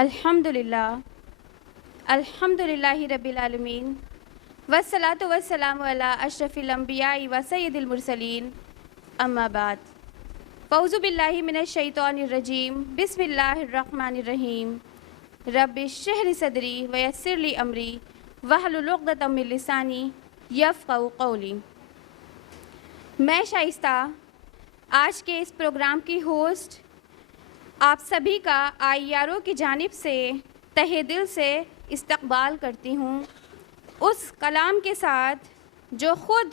الحمدللہ رب العالمین والصلاة والسلام علی اشرف الانبیاء و سید المرسلین اما بعد فاعوذ باللہ من الشیطان الرجیم بسم اللہ الرحمن الرحیم رب اشرح لی صدری ویسر لی امری واحلل عقدۃ من لسانی یفقہوا قولی۔ میں شائستہ آج کے اس پروگرام کی ہوسٹ آپ سبھی کا IRO کی جانب سے تہہ دل سے استقبال کرتی ہوں اس کلام کے ساتھ جو خود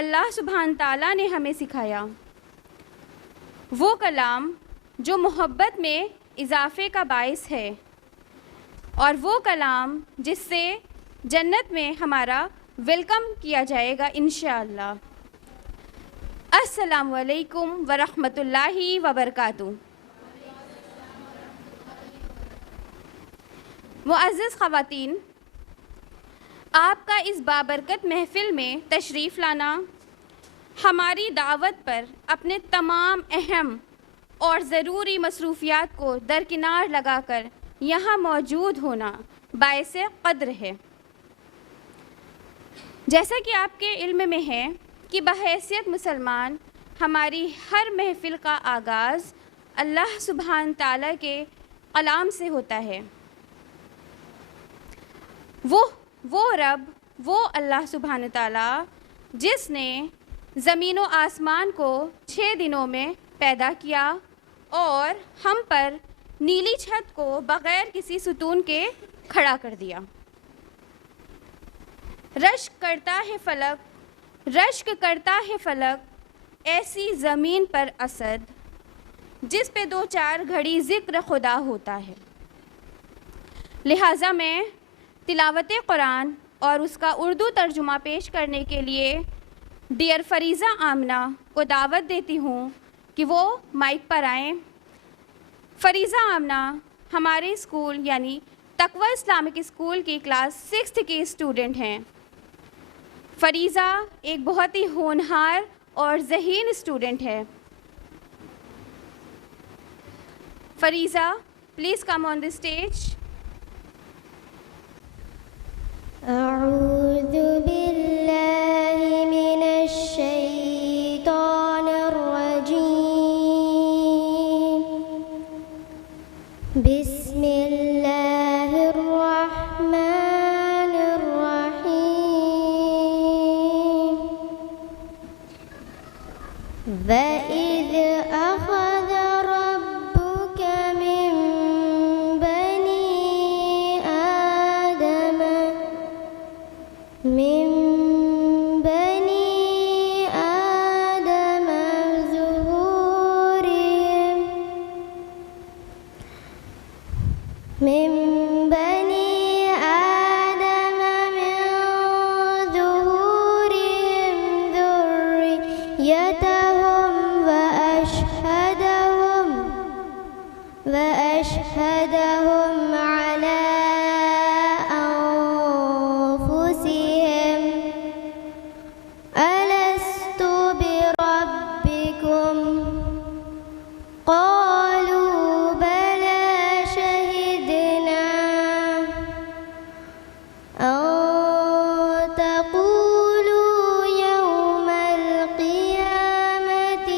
اللہ سبحانہ تعالیٰ نے ہمیں سکھایا، وہ کلام جو محبت میں اضافے کا باعث ہے، اور وہ کلام جس سے جنت میں ہمارا ویلکم کیا جائے گا انشاءاللہ۔ السلام علیکم ورحمۃ اللہ وبرکاتہ۔ معزز خواتین، آپ کا اس بابرکت محفل میں تشریف لانا، ہماری دعوت پر اپنے تمام اہم اور ضروری مصروفیات کو درکنار لگا کر یہاں موجود ہونا باعث قدر ہے۔ جیسا کہ آپ کے علم میں ہے کہ بحیثیت مسلمان ہماری ہر محفل کا آغاز اللہ سبحانہ تعالیٰ کے کلام سے ہوتا ہے۔ وہ رب، وہ اللہ سبحانہ تعالیٰ جس نے زمین و آسمان کو 6 دنوں میں پیدا کیا اور ہم پر نیلی چھت کو بغیر کسی ستون کے کھڑا کر دیا۔ رشک کرتا ہے فلک ایسی زمین پر اسد، جس پہ 2-4 گھڑی ذکر خدا ہوتا ہے۔ لہٰذا میں تلاوت قرآن اور اس کا اردو ترجمہ پیش کرنے کے لیے ڈیئر فریضہ آمنہ کو دعوت دیتی ہوں کہ وہ مائک پر آئیں۔ فریضہ آمنہ ہمارے اسکول یعنی تقویٰ اسلامک اسکول کی کلاس 6 کی اسٹوڈنٹ ہیں۔ فریضہ ایک بہت ہی ہونہار اور ذہین اسٹوڈنٹ ہے۔ فریضہ، please come on the stage. أعوذ بالله من الشيطان الرجيم بسم الله الرحمن الرحيم وإذ أخذ ربك من بني آدم ظهورهم ذريتهم وأشهدهم على أنفسهم ألست بربكم قالوا بلى شهدنا أن تقولوا يوم القيامة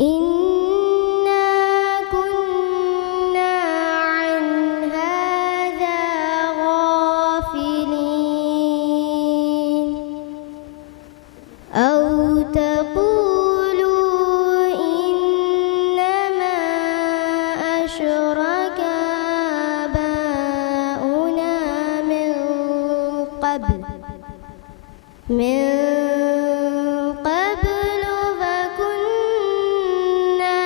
إنا كنا عن هذا غافلين أو تقولوا إنما أشرك آباؤنا من قبل وكنا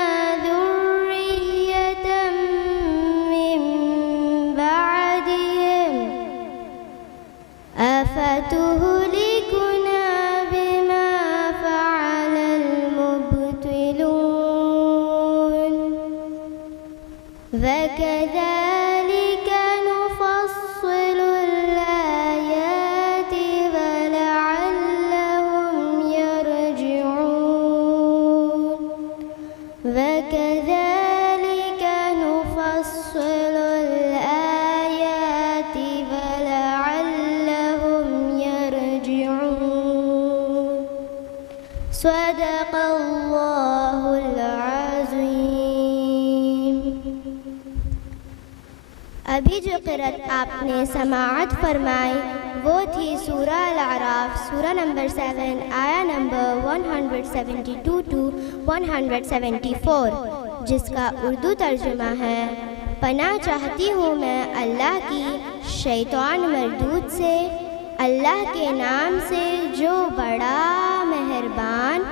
ذرية من بعدهم أفتهلكنا بما فعل المبطلون وكذلك نفصل الآيات ولعلهم صدق اللہ العظیم۔ ابھی جو قرأت آپ نے سماعت فرمائی وہ تھی سورہ الاعراف، سورہ نمبر 7، آیا نمبر 172 to 174، جس کا اردو ترجمہ ہے: پناہ چاہتی ہوں میں اللہ کی شیطان مردود سے، اللہ کے نام سے جو بڑا مہربان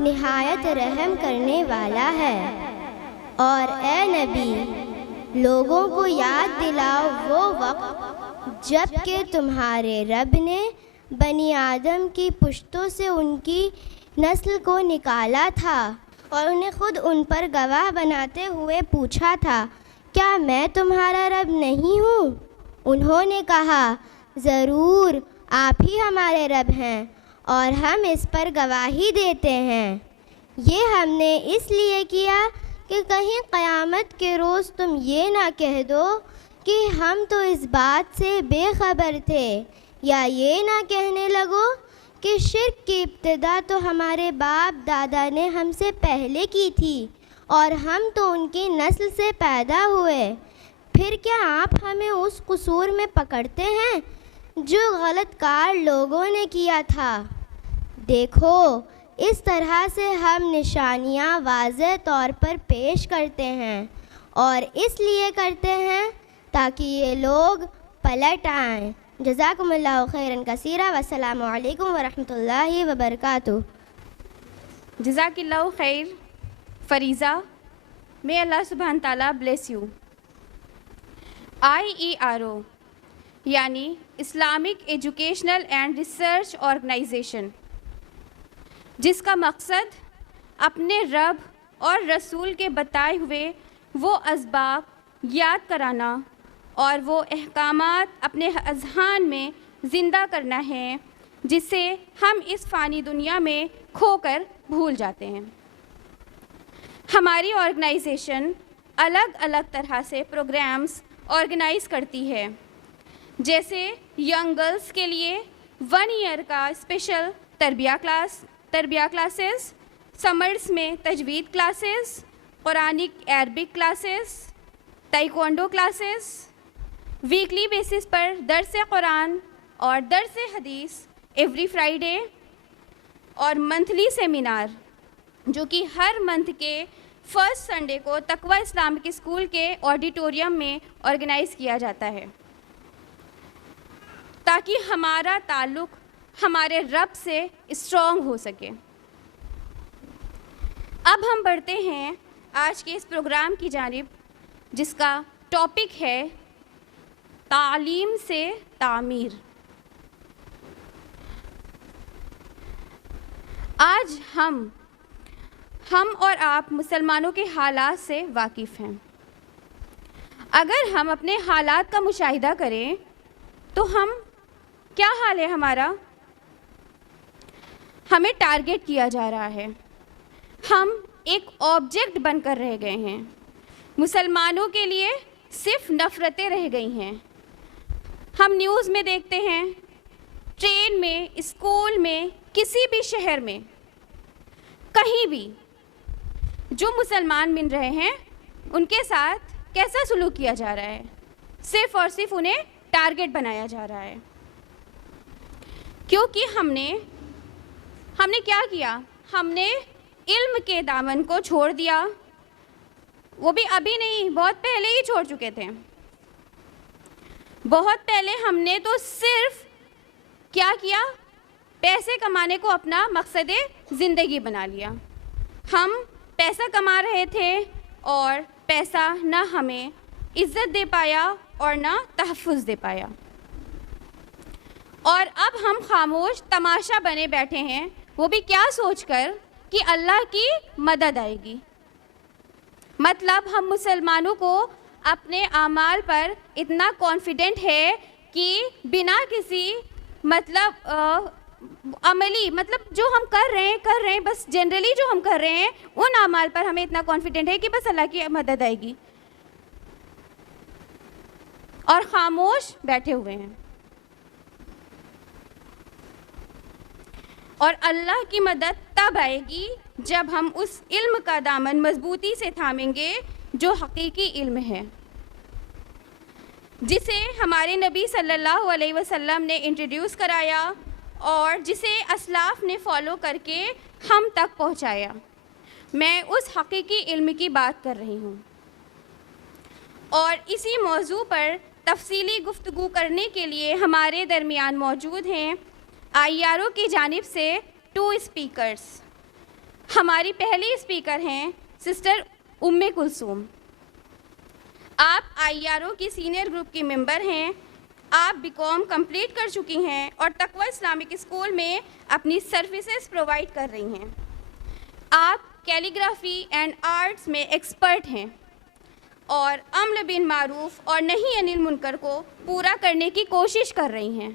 نہایت رحم کرنے والا ہے۔ اور اے نبی، لوگوں کو یاد دلاؤ وہ وقت جب کہ تمہارے رب نے بنی آدم کی پشتوں سے ان کی نسل کو نکالا تھا اور انہیں خود ان پر گواہ بناتے ہوئے پوچھا تھا، کیا میں تمہارا رب نہیں ہوں؟ انہوں نے کہا، ضرور آپ ہی ہمارے رب ہیں اور ہم اس پر گواہی دیتے ہیں۔ یہ ہم نے اس لیے کیا کہ کہیں قیامت کے روز تم یہ نہ کہہ دو کہ ہم تو اس بات سے بے خبر تھے، یا یہ نہ کہنے لگو کہ شرک کی ابتدا تو ہمارے باپ دادا نے ہم سے پہلے کی تھی اور ہم تو ان کی نسل سے پیدا ہوئے۔ پھر کیا آپ ہمیں اس قصور میں پکڑتے ہیں جو غلط کار لوگوں نے کیا تھا؟ دیکھو، اس طرح سے ہم نشانیاں واضح طور پر پیش کرتے ہیں، اور اس لیے کرتے ہیں تاکہ یہ لوگ پلٹ آئیں۔ جزاکم اللہ خیراً کثیرا، والسلام علیکم ورحمۃ اللہ وبرکاتہ۔ جزاک اللہ خیر فریضہ، may اللہ سبحانہ تعالیٰ bless you۔ IERO یعنی Islamic educational and research organisation, جس کا مقصد اپنے رب اور رسول کے بتائے ہوئے وہ اسباق یاد کرانا اور وہ احکامات اپنے اذہان میں زندہ کرنا ہے جسے ہم اس فانی دنیا میں کھو کر بھول جاتے ہیں۔ ہماری آرگنائزیشن الگ الگ طرح سے پروگرامز آرگنائز کرتی ہے، جیسے ینگ گرلز کے لیے 1 ایئر کا اسپیشل تربیہ کلاسز، سمرز میں تجوید classes, Quranic Arabic classes, taekwondo classes, weekly basis پر درس قرآن اور درس حدیث ایوری فرائیڈے، اور منتھلی سیمینار جو کہ ہر منتھ کے فرسٹ سنڈے کو تقویٰ اسلامک اسکول کے آڈیٹوریم میں آرگنائز کیا جاتا ہے، تاکہ ہمارا تعلق ہمارے رب سے اسٹرانگ ہو سکے۔ اب ہم بڑھتے ہیں آج کے اس پروگرام کی جانب، جس کا ٹاپک ہے تعلیم سے تعمیر۔ آج ہم اور آپ مسلمانوں کے حالات سے واقف ہیں۔ اگر ہم اپنے حالات کا مشاہدہ کریں تو کیا حال ہے ہمارا؟ ہمیں ٹارگٹ کیا جا رہا ہے، ہم ایک آبجیکٹ بن کر رہ گئے ہیں، مسلمانوں کے لیے صرف نفرتیں رہ گئی ہیں۔ ہم نیوز میں دیکھتے ہیں، ٹرین میں، اسکول میں، کسی بھی شہر میں، کہیں بھی جو مسلمان مل رہے ہیں ان کے ساتھ کیسا سلوک کیا جا رہا ہے؟ صرف اور صرف انہیں ٹارگٹ بنایا جا رہا ہے، کیونکہ ہم نے کیا کیا؟ ہم نے علم کے دامن کو چھوڑ دیا، وہ بھی ابھی نہیں، بہت پہلے ہی چھوڑ چکے تھے۔ بہت پہلے ہم نے تو صرف کیا کیا؟ پیسے کمانے کو اپنا مقصد زندگی بنا لیا۔ ہم پیسہ کما رہے تھے اور پیسہ نہ ہمیں عزت دے پایا اور نہ تحفظ دے پایا، اور اب ہم خاموش تماشا بنے بیٹھے ہیں، وہ بھی کیا سوچ کر کہ اللہ کی مدد آئے گی۔ مطلب ہم مسلمانوں کو اپنے اعمال پر اتنا کانفیڈنٹ ہے کہ بنا کسی عملی جو ہم کر رہے ہیں بس جنرلی جو ہم کر رہے ہیں ان اعمال پر ہمیں اتنا کانفیڈنٹ ہے کہ بس اللہ کی مدد آئے گی، اور خاموش بیٹھے ہوئے ہیں۔ اور اللہ کی مدد تب تب آئے گی جب ہم اس علم کا دامن مضبوطی سے تھامیں گے جو حقیقی علم ہے، جسے ہمارے نبی صلی اللہ علیہ وسلم نے انٹروڈیوس کرایا اور جسے اسلاف نے فالو کر کے ہم تک پہنچایا۔ میں اس حقیقی علم کی بات کر رہی ہوں، اور اسی موضوع پر تفصیلی گفتگو کرنے کے لیے ہمارے درمیان موجود ہیں IRO کی جانب سے 2 اسپیکرز۔ ہماری پہلی اسپیکر ہیں سسٹر ام کلثوم۔ آپ IRO کی سینئر گروپ کی ممبر ہیں، آپ BCom کمپلیٹ کر چکی ہیں اور تقوی اسلامک اسکول میں اپنی سروسز پرووائڈ کر رہی ہیں۔ آپ کیلیگرافی اینڈ آرٹس میں ایکسپرٹ ہیں اور امر بالمعروف اور نہی عن المنکر کو پورا کرنے کی کوشش کر رہی ہیں۔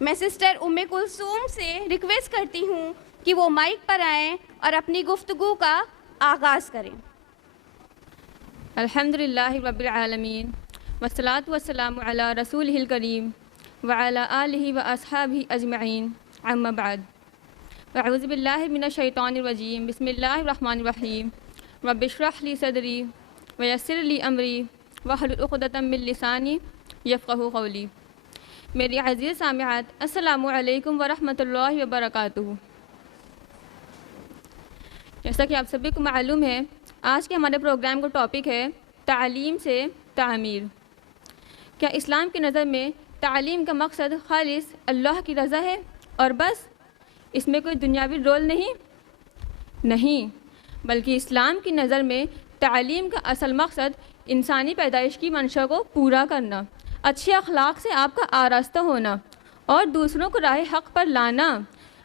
میں سسٹر ام کلثوم سے ریکویسٹ کرتی ہوں کہ وہ مائک پر آئیں اور اپنی گفتگو کا آغاز کریں۔ الحمدللہ رب العالمین والصلاة والسلام علی رسولہ الکریم وعلی آلہ واصحابہ اجمعین، اما بعد، اعوذ باللہ من الشیطان الرجیم، بسم اللہ الرحمن الرحیم، رب اشرح لی صدری ویسر لی امری واحلل عقدۃ من لسانی یفقہوا قولی۔ میری عزیز سامعات، السلام علیکم ورحمۃ اللہ وبرکاتہ۔ جیسا کہ آپ سبھی کو معلوم ہے، آج کے ہمارے پروگرام کا ٹاپک ہے تعلیم سے تعمیر۔ کیا اسلام کی نظر میں تعلیم کا مقصد خالص اللہ کی رضا ہے اور بس؟ اس میں کوئی دنیاوی رول نہیں، بلکہ اسلام کی نظر میں تعلیم کا اصل مقصد انسانی پیدائش کی منشا کو پورا کرنا، اچھے اخلاق سے آپ کا آراستہ ہونا اور دوسروں کو راہ حق پر لانا،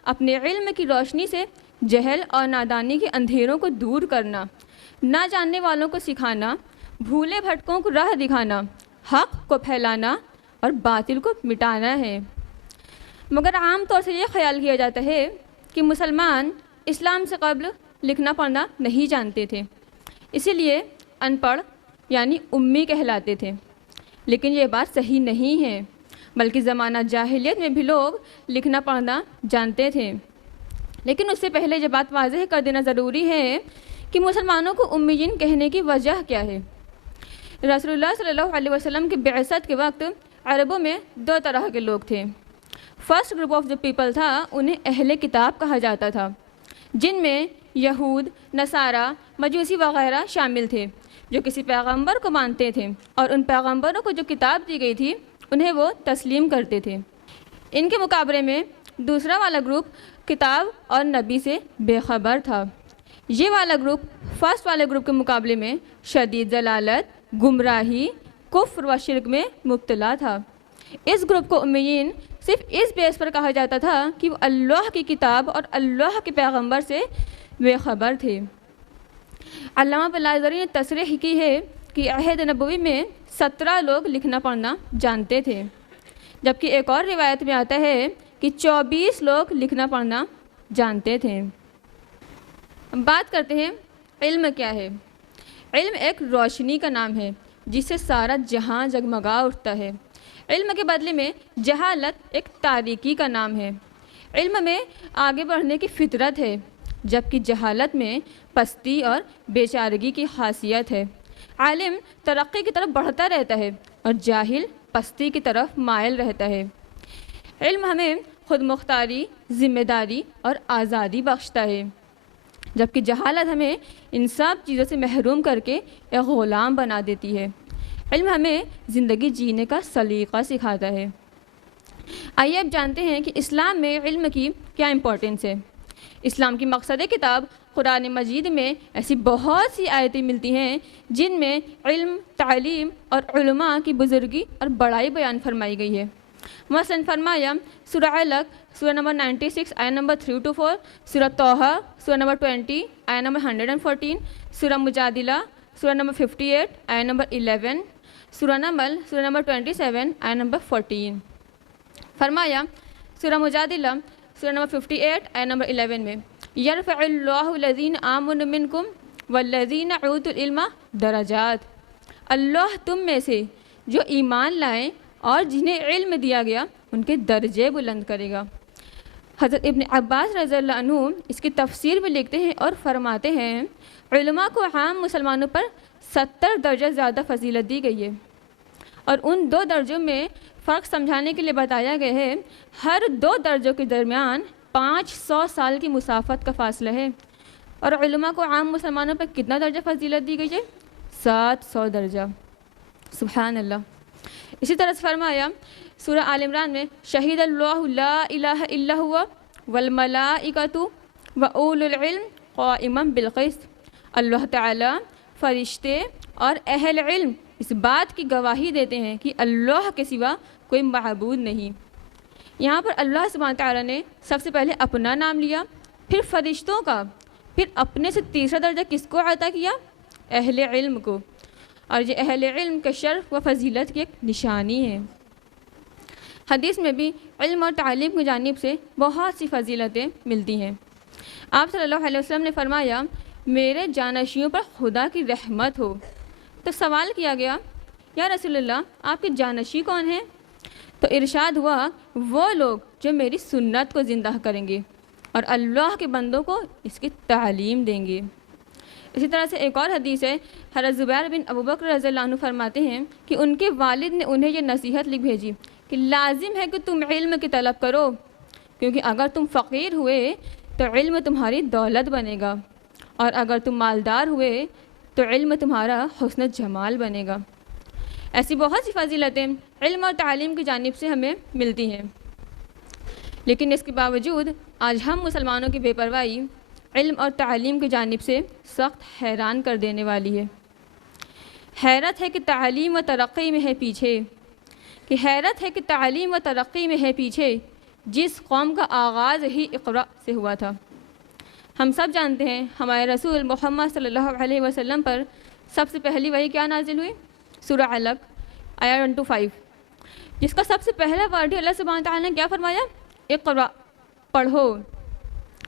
اپنے علم کی روشنی سے جہل اور نادانی کے اندھیروں کو دور کرنا، نہ جاننے والوں کو سکھانا، بھولے بھٹکوں کو راہ دکھانا، حق کو پھیلانا اور باطل کو مٹانا ہے۔ مگر عام طور سے یہ خیال کیا جاتا ہے کہ مسلمان اسلام سے قبل لکھنا پڑھنا نہیں جانتے تھے، اسی لیے ان پڑھ یعنی امی کہلاتے تھے۔ لیکن یہ بات صحیح نہیں ہے، بلکہ زمانہ جاہلیت میں بھی لوگ لکھنا پڑھنا جانتے تھے۔ لیکن اس سے پہلے یہ بات واضح کر دینا ضروری ہے کہ مسلمانوں کو امیین کہنے کی وجہ کیا ہے۔ رسول اللہ صلی اللہ علیہ وسلم کی بعثت کے وقت عربوں میں 2 طرح کے لوگ تھے۔ فرسٹ گروپ آف جو پیپل تھا، انہیں اہل کتاب کہا جاتا تھا، جن میں یہود، نصارہ، مجوسی وغیرہ شامل تھے، جو کسی پیغمبر کو مانتے تھے اور ان پیغمبروں کو جو کتاب دی گئی تھی انہیں وہ تسلیم کرتے تھے۔ ان کے مقابلے میں دوسرا والا گروپ کتاب اور نبی سے بے خبر تھا۔ یہ والا گروپ فرسٹ والے گروپ کے مقابلے میں شدید ضلالت، گمراہی، کفر و شرک میں مبتلا تھا۔ اس گروپ کو امیین صرف اس بیس پر کہا جاتا تھا کہ وہ اللہ کی کتاب اور اللہ کے پیغمبر سے بے خبر تھے۔ علامہ بلازری نے تصریح کی ہے کہ عہد نبوی میں 17 لوگ لکھنا پڑھنا جانتے تھے، جبکہ ایک اور روایت میں آتا ہے کہ 24 لوگ لکھنا پڑھنا جانتے تھے۔ بات کرتے ہیں علم کیا ہے۔ علم ایک روشنی کا نام ہے جس سے سارا جہاں جگمگا اٹھتا ہے۔ علم کے بدلے میں جہالت ایک تاریکی کا نام ہے۔ علم میں آگے بڑھنے کی فطرت ہے، جبکہ جہالت میں پستی اور بیچارگی کی خاصیت ہے۔ عالم ترقی کی طرف بڑھتا رہتا ہے اور جاہل پستی کی طرف مائل رہتا ہے۔ علم ہمیں خود مختاری، ذمہ داری اور آزادی بخشتا ہے، جبکہ جہالت ہمیں ان سب چیزوں سے محروم کر کے ایک غلام بنا دیتی ہے۔ علم ہمیں زندگی جینے کا سلیقہ سکھاتا ہے۔ آئیے اب جانتے ہیں کہ اسلام میں علم کی کیا امپورٹنس ہے۔ اسلام کی مقصد کتاب قرآن مجید میں ایسی بہت سی آیتیں ملتی ہیں جن میں علم، تعلیم اور علماء کی بزرگی اور بڑائی بیان فرمائی گئی ہے۔ مثلاً فرمایا سورہ علق سورہ نمبر 96 آیت نمبر 3 to 4، سورہ طٰہٰ سورہ نمبر 20 آیت نمبر 114، سورہ مجادلہ سورہ نمبر 58 آیت نمبر 11، سورہ نمل سورہ نمبر 27 آیت نمبر 14۔ فرمایا سورہ مجادلہ سورہ نمبر 58 آیت نمبر 11 میں یرفع اللہ الذین آمنوا منکم والذین اوتوا العلم درجات، اللہ تم میں سے جو ایمان لائیں اور جنہیں علم دیا گیا ان کے درجے بلند کرے گا۔ حضرت ابن عباس رضی اللہ عنہ اس کی تفسیر میں لکھتے ہیں اور فرماتے ہیں علماء کو عام مسلمانوں پر 70 درجہ زیادہ فضیلت دی گئی ہے، اور ان 2 درجوں میں فرق سمجھانے کے لیے بتایا گیا ہے ہر 2 درجوں کے درمیان 500 سال کی مسافت کا فاصلہ ہے، اور علماء کو عام مسلمانوں پر کتنا درجہ فضیلت دی گئی ہے؟ 700 درجہ۔ سبحان اللہ۔ اسی طرح سے فرمایا سورہ آل عمران میں شہید اللہ لا الہ الا ہوا والملائکۃ واولو العلم قائما بالقسط، اللہ تعالیٰ، فرشتے اور اہل علم اس بات کی گواہی دیتے ہیں کہ اللہ کے سوا کوئی معبود نہیں۔ یہاں پر اللہ سبحانہ تعالیٰ نے سب سے پہلے اپنا نام لیا، پھر فرشتوں کا، پھر اپنے سے تیسرا درجہ کس کو عطا کیا؟ اہل علم کو، اور یہ اہل علم کے شرف و فضیلت کی ایک نشانی ہے۔ حدیث میں بھی علم اور تعلیم کی جانب سے بہت سی فضیلتیں ملتی ہیں۔ آپ صلی اللہ علیہ وسلم نے فرمایا میرے جانشینوں پر خدا کی رحمت ہو۔ تو سوال کیا گیا یا رسول اللہ آپ کے جانشین کون ہیں؟ تو ارشاد ہوا وہ لوگ جو میری سنت کو زندہ کریں گے اور اللہ کے بندوں کو اس کی تعلیم دیں گے۔ اسی طرح سے ایک اور حدیث ہے، حضرت زبیر بن ابوبکر رضی اللہ عنہ فرماتے ہیں کہ ان کے والد نے انہیں یہ نصیحت لکھ بھیجی کہ لازم ہے کہ تم علم کی طلب کرو، کیونکہ اگر تم فقیر ہوئے تو علم تمہاری دولت بنے گا، اور اگر تم مالدار ہوئے تو علم تمہارا حسن جمال بنے گا۔ ایسی بہت سی فضیلتیں علم اور تعلیم کی جانب سے ہمیں ملتی ہیں، لیکن اس کے باوجود آج ہم مسلمانوں کی بے پرواہی علم اور تعلیم کی جانب سے سخت حیران کر دینے والی ہے۔ حیرت ہے کہ تعلیم و ترقی میں ہے پیچھے، کہ حیرت ہے کہ تعلیم و ترقی میں ہے پیچھے جس قوم کا آغاز ہی اقرا سے ہوا تھا۔ ہم سب جانتے ہیں ہمارے رسول محمد صلی اللہ علیہ وسلم پر سب سے پہلی وحی کیا نازل ہوئی؟ سورہ علق آیہ 1-5، جس کا سب سے پہلا ورڈ اللہ سبحانہ تعالیٰ نے کیا فرمایا؟ اقرا، پڑھو۔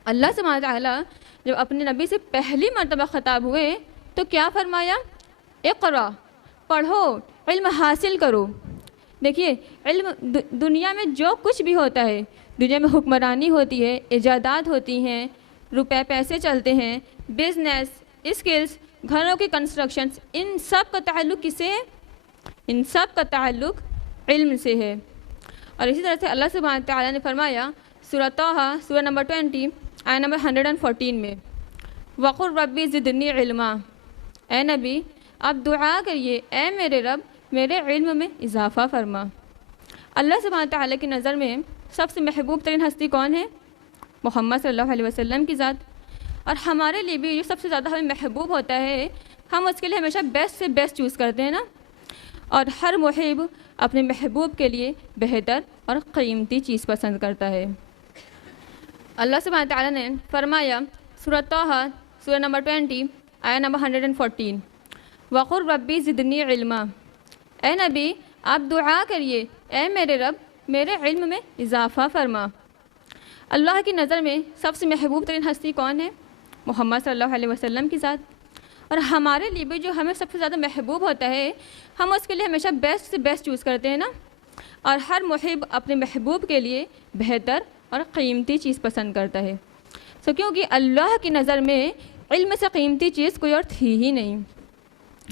اللہ سبحانہ تعالیٰ جب اپنے نبی سے پہلی مرتبہ خطاب ہوئے تو کیا فرمایا؟ اقرا، پڑھو، علم حاصل کرو۔ دیکھیے علم دنیا میں جو کچھ بھی ہوتا ہے، دنیا میں حکمرانی ہوتی ہے، ایجادات ہوتی ہیں، روپے پیسے چلتے ہیں، بزنس، اسکلز، گھروں کی کنسٹرکشنز، ان سب کا تعلق کس سے ہے؟ ان سب کا تعلق علم سے ہے۔ اور اسی طرح سے اللہ سبحانہ تعالیٰ نے فرمایا سورہ طٰہٰ سورہ نمبر 20 آیہ نمبر 114 میں وَقُلْ رَبِّ زِدْنِی عِلْمًا، اے نبی آپ دعا کریے اے میرے رب میرے علم میں اضافہ فرما۔ اللہ سبحانہ تعالیٰ کی نظر میں سب سے محبوب ترین ہستی کون ہے؟ محمد صلی اللہ علیہ وسلم کی ذات۔ اور ہمارے لیے بھی جو سب سے زیادہ ہمیں محبوب ہوتا ہے ہم اس کے لیے ہمیشہ بیسٹ سے بیسٹ چوز کرتے ہیں نا، اور ہر محب اپنے محبوب کے لیے بہتر اور قیمتی چیز پسند کرتا ہے۔ اللہ سبحانہ تعالیٰ نے فرمایا سورہ طٰہٰ سورہ نمبر 20 آیہ نمبر 114 وَقُلْ رَبِّ زِدْنِی عِلْمًا، اے نبی آپ دعا کریے اے میرے رب میرے علم میں اضافہ فرما۔ اللہ کی نظر میں سب سے محبوب ترین ہستی کون ہے؟ محمد صلی اللہ علیہ وسلم کی ذات۔ اور ہمارے لیے بھی جو ہمیں سب سے زیادہ محبوب ہوتا ہے ہم اس کے لیے ہمیشہ بیسٹ سے بیسٹ چوز کرتے ہیں نا، اور ہر محب اپنے محبوب کے لیے بہتر اور قیمتی چیز پسند کرتا ہے۔ کیونکہ اللہ کی نظر میں علم سے قیمتی چیز کوئی اور تھی ہی نہیں۔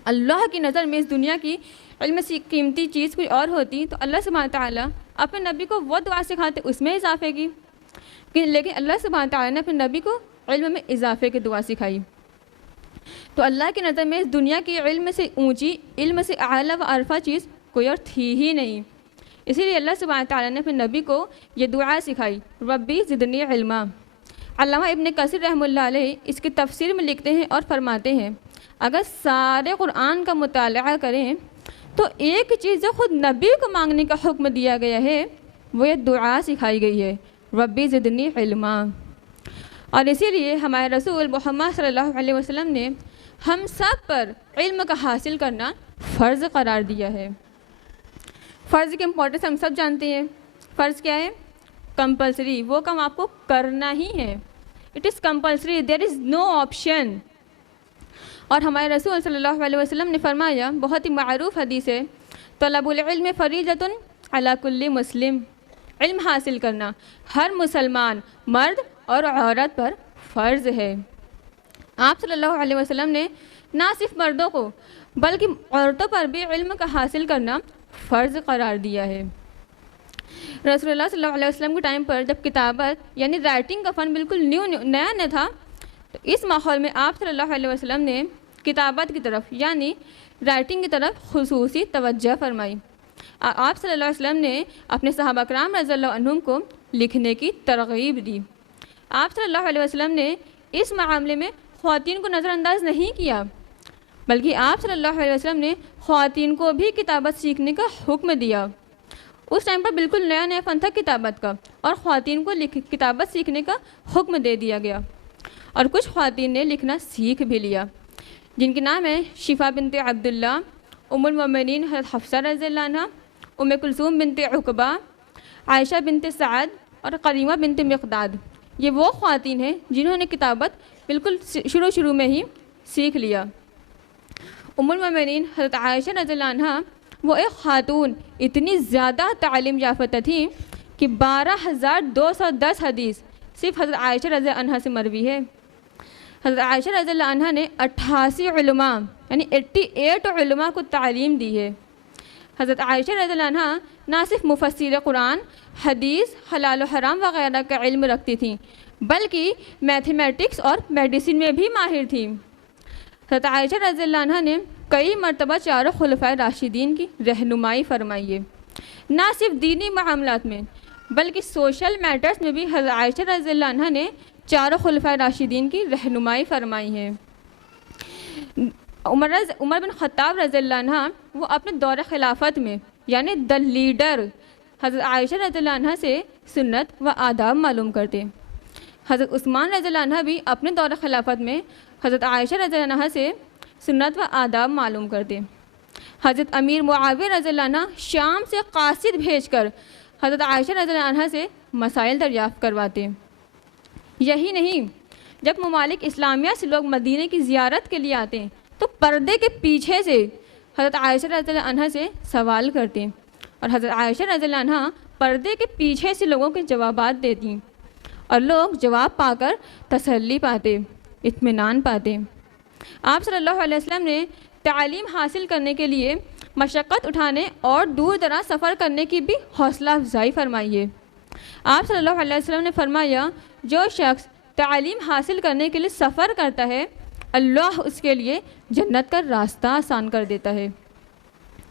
اللہ کی نظر میں اس دنیا کی علم سے قیمتی چیز کوئی اور ہوتی تو اللہ سبحانہ تعالیٰ اپنے نبی کو وہ دعا سکھاتے اس میں اضافے کی، لیکن اللہ سبحانہ تعالیٰ نے اپنے نبی کو علم میں اضافے کی دعا سکھائی۔ تو اللہ کی نظر میں اس دنیا کی علم سے اونچی، علم سے اعلیٰ و ارفع چیز کوئی اور تھی ہی نہیں، اسی لیے اللہ سبحانہ تعالیٰ نے اپنے نبی کو یہ دعا سکھائی ربی زدنی علما۔ علامہ ابن کثیر رحمہ اللہ علیہ اس کی تفسیر میں لکھتے ہیں اور فرماتے ہیں اگر سارے قرآن کا مطالعہ کریں تو ایک چیز جو خود نبی کو مانگنے کا حکم دیا گیا ہے وہ یہ دعا سکھائی گئی ہے ربی زدنی علما۔ اور اسی لیے ہمارے رسول محمد صلی اللہ علیہ وسلم نے ہم سب پر علم کا حاصل کرنا فرض قرار دیا ہے۔ فرض کی امپورٹنس ہم سب جانتے ہیں۔ فرض کیا ہے؟ کمپلسری، وہ کام آپ کو کرنا ہی ہے، it is compulsory, there is no option. اور ہمارے رسول صلی اللہ علیہ وسلم نے فرمایا، بہت ہی معروف حدیث ہے، طلب العلم فریضۃ علی کل مسلم، علم حاصل کرنا ہر مسلمان مرد اور عورت پر فرض ہے۔ آپ صلی اللہ علیہ وسلم نے نہ صرف مردوں کو بلکہ عورتوں پر بھی علم کا حاصل کرنا فرض قرار دیا ہے۔ رسول اللہ صلی اللہ علیہ وسلم کے ٹائم پر جب کتابت یعنی رائٹنگ کا فن بالکل نیا تھا، تو اس ماحول میں آپ صلی اللہ علیہ وسلم نے کتابت کی طرف یعنی رائٹنگ کی طرف خصوصی توجہ فرمائی۔ آپ صلی اللہ علیہ وسلم نے اپنے صحابہ کرام رضی اللہ عنہم کو لکھنے کی ترغیب دی۔ آپ صلی اللہ علیہ وسلم نے اس معاملے میں خواتین کو نظر انداز نہیں کیا، بلکہ آپ صلی اللہ علیہ وسلم نے خواتین کو بھی کتابت سیکھنے کا حکم دیا۔ اس ٹائم پر بالکل نیا فن تھا کتابت کا، اور خواتین کو کتابت سیکھنے کا حکم دے دیا گیا، اور کچھ خواتین نے لکھنا سیکھ بھی لیا، جن کے نام ہیں شفا بنت عبداللہ، ام المؤمنین حضرت حفصہ رضی اللہ عنہ، ام کلثوم بنت عقبہ، عائشہ بنت سعد اور قریمہ بنت مقداد۔ یہ وہ خواتین ہیں جنہوں نے کتابت بالکل شروع میں ہی سیکھ لیا۔ ام المؤمنین حضرت عائشہ رضی اللہ عنہ وہ ایک خاتون اتنی زیادہ تعلیم یافتہ تھیں کہ 12,210 حدیث صرف حضرت عائشہ رضی اللہ عنہ سے مروی ہے۔ حضرت عائشہ رضی اللہ عنہ نے 88 علماء یعنی 88 علماء کو تعلیم دی ہے۔ حضرت عائشہ رضی اللہ عنہ نہ صرف مفسر قرآن، حدیث، حلال و حرام وغیرہ کا علم رکھتی تھیں، بلکہ میتھمیٹکس اور میڈیسن میں بھی ماہر تھیں۔ حضرت عائشہ رضی اللہ عنہ نے کئی مرتبہ چاروں خلفائے راشدین کی رہنمائی فرمائی ہے۔ نہ صرف دینی معاملات میں بلکہ سوشل میٹرز میں بھی حضرت عائشہ رضی اللہ عنہ نے چاروں خلفائے راشدین کی رہنمائی فرمائی ہے۔ عمر بن خطاب رضی اللہ عنہ وہ اپنے دور خلافت میں یعنی دی لیڈر حضرت عائشہ رضی اللہ عنہ سے سنت و آداب معلوم کرتے۔ حضرت عثمان رضی اللہ عنہ بھی اپنے دور خلافت میں حضرت عائشہ رضی اللہ عنہ سے سنت و آداب معلوم کرتے۔ حضرت امیر معاویہ رضی اللہ عنہ شام سے قاصد بھیج کر حضرت عائشہ رضی اللہ عنہ سے مسائل دریافت کرواتے۔ یہی نہیں، جب ممالک اسلامیہ سے لوگ مدینے کی زیارت کے لیے آتے ہیں تو پردے کے پیچھے سے حضرت عائشہ رضی اللہ عنہ سے سوال کرتے، اور حضرت عائشہ رضی اللہ عنہ پردے کے پیچھے سے لوگوں کے جوابات دیتی، اور لوگ جواب پا کر تسلی پاتے، اطمینان پاتے۔ آپ صلی اللہ علیہ وسلم نے تعلیم حاصل کرنے کے لیے مشقت اٹھانے اور دور دراز سفر کرنے کی بھی حوصلہ افزائی فرمائی ہے۔ آپ صلی اللہ علیہ وسلم نے فرمایا، جو شخص تعلیم حاصل کرنے کے لیے سفر کرتا ہے، اللہ اس کے لیے جنت کا راستہ آسان کر دیتا ہے۔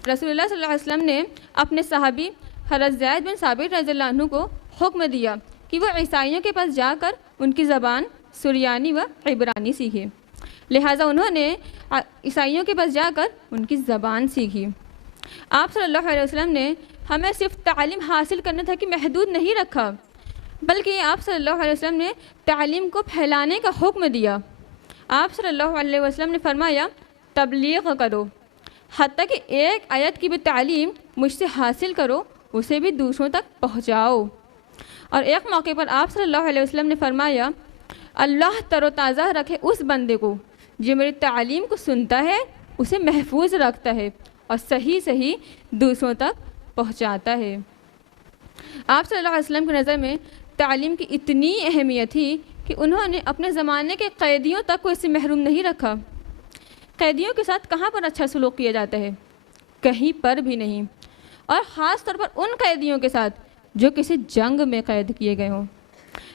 رسول اللہ صلی اللہ علیہ وسلم نے اپنے صحابی حضرت زید بن ثابت رضی اللہ عنہ کو حکم دیا کہ وہ عیسائیوں کے پاس جا کر ان کی زبان سریانی و عبرانی سیکھے، لہٰذا انہوں نے عیسائیوں کے پاس جا کر ان کی زبان سیکھی۔ آپ صلی اللہ علیہ وسلم نے ہمیں صرف تعلیم حاصل کرنے تک محدود نہیں رکھا، بلکہ آپ صلی اللہ علیہ وسلم نے تعلیم کو پھیلانے کا حکم دیا۔ آپ صلی اللہ علیہ وسلم نے فرمایا، تبلیغ کرو، حتیٰ کہ ایک آیت کی بھی تعلیم مجھ سے حاصل کرو، اسے بھی دوسروں تک پہنچاؤ۔ اور ایک موقع پر آپ صلی اللہ علیہ وسلم نے فرمایا، اللہ تر و تازہ رکھے اس بندے کو جو میری تعلیم کو سنتا ہے، اسے محفوظ رکھتا ہے اور صحیح دوسروں تک پہنچاتا ہے۔ آپ صلی اللہ علیہ وسلم کی نظر میں تعلیم کی اتنی اہمیت تھی کہ انہوں نے اپنے زمانے کے قیدیوں تک کو اس سے محروم نہیں رکھا۔ قیدیوں کے ساتھ کہاں پر اچھا سلوک کیا جاتا ہے؟ کہیں پر بھی نہیں، اور خاص طور پر ان قیدیوں کے ساتھ جو کسی جنگ میں قید کیے گئے ہوں۔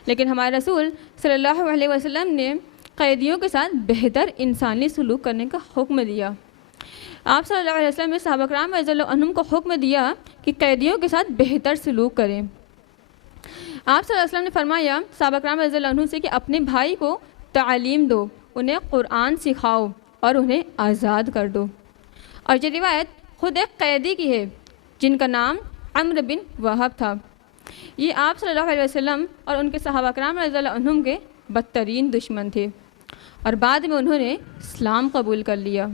لیکن ہمارے رسول صلی اللہ علیہ وسلم نے قیدیوں کے ساتھ بہتر انسانی سلوک کرنے کا حکم دیا۔ آپ صلی اللہ علیہ وسلم نے صحابہ کرام رضی اللہ عنہم کو حکم دیا کہ قیدیوں کے ساتھ بہتر سلوک کریں۔ آپ صلی اللہ علیہ وسلم نے فرمایا صحابہ کرام رضی اللہ عنہم سے کہ اپنے بھائی کو تعلیم دو، انہیں قرآن سکھاؤ اور انہیں آزاد کر دو۔ اور یہ روایت خود ایک قیدی کی ہے جن کا نام عمرو بن وہب تھا۔ یہ آپ صلی اللہ علیہ وسلم اور ان کے صحابہ کرام رضی اللہ عنہم کے بدترین دشمن تھے، اور بعد میں انہوں نے اسلام قبول کر لیا۔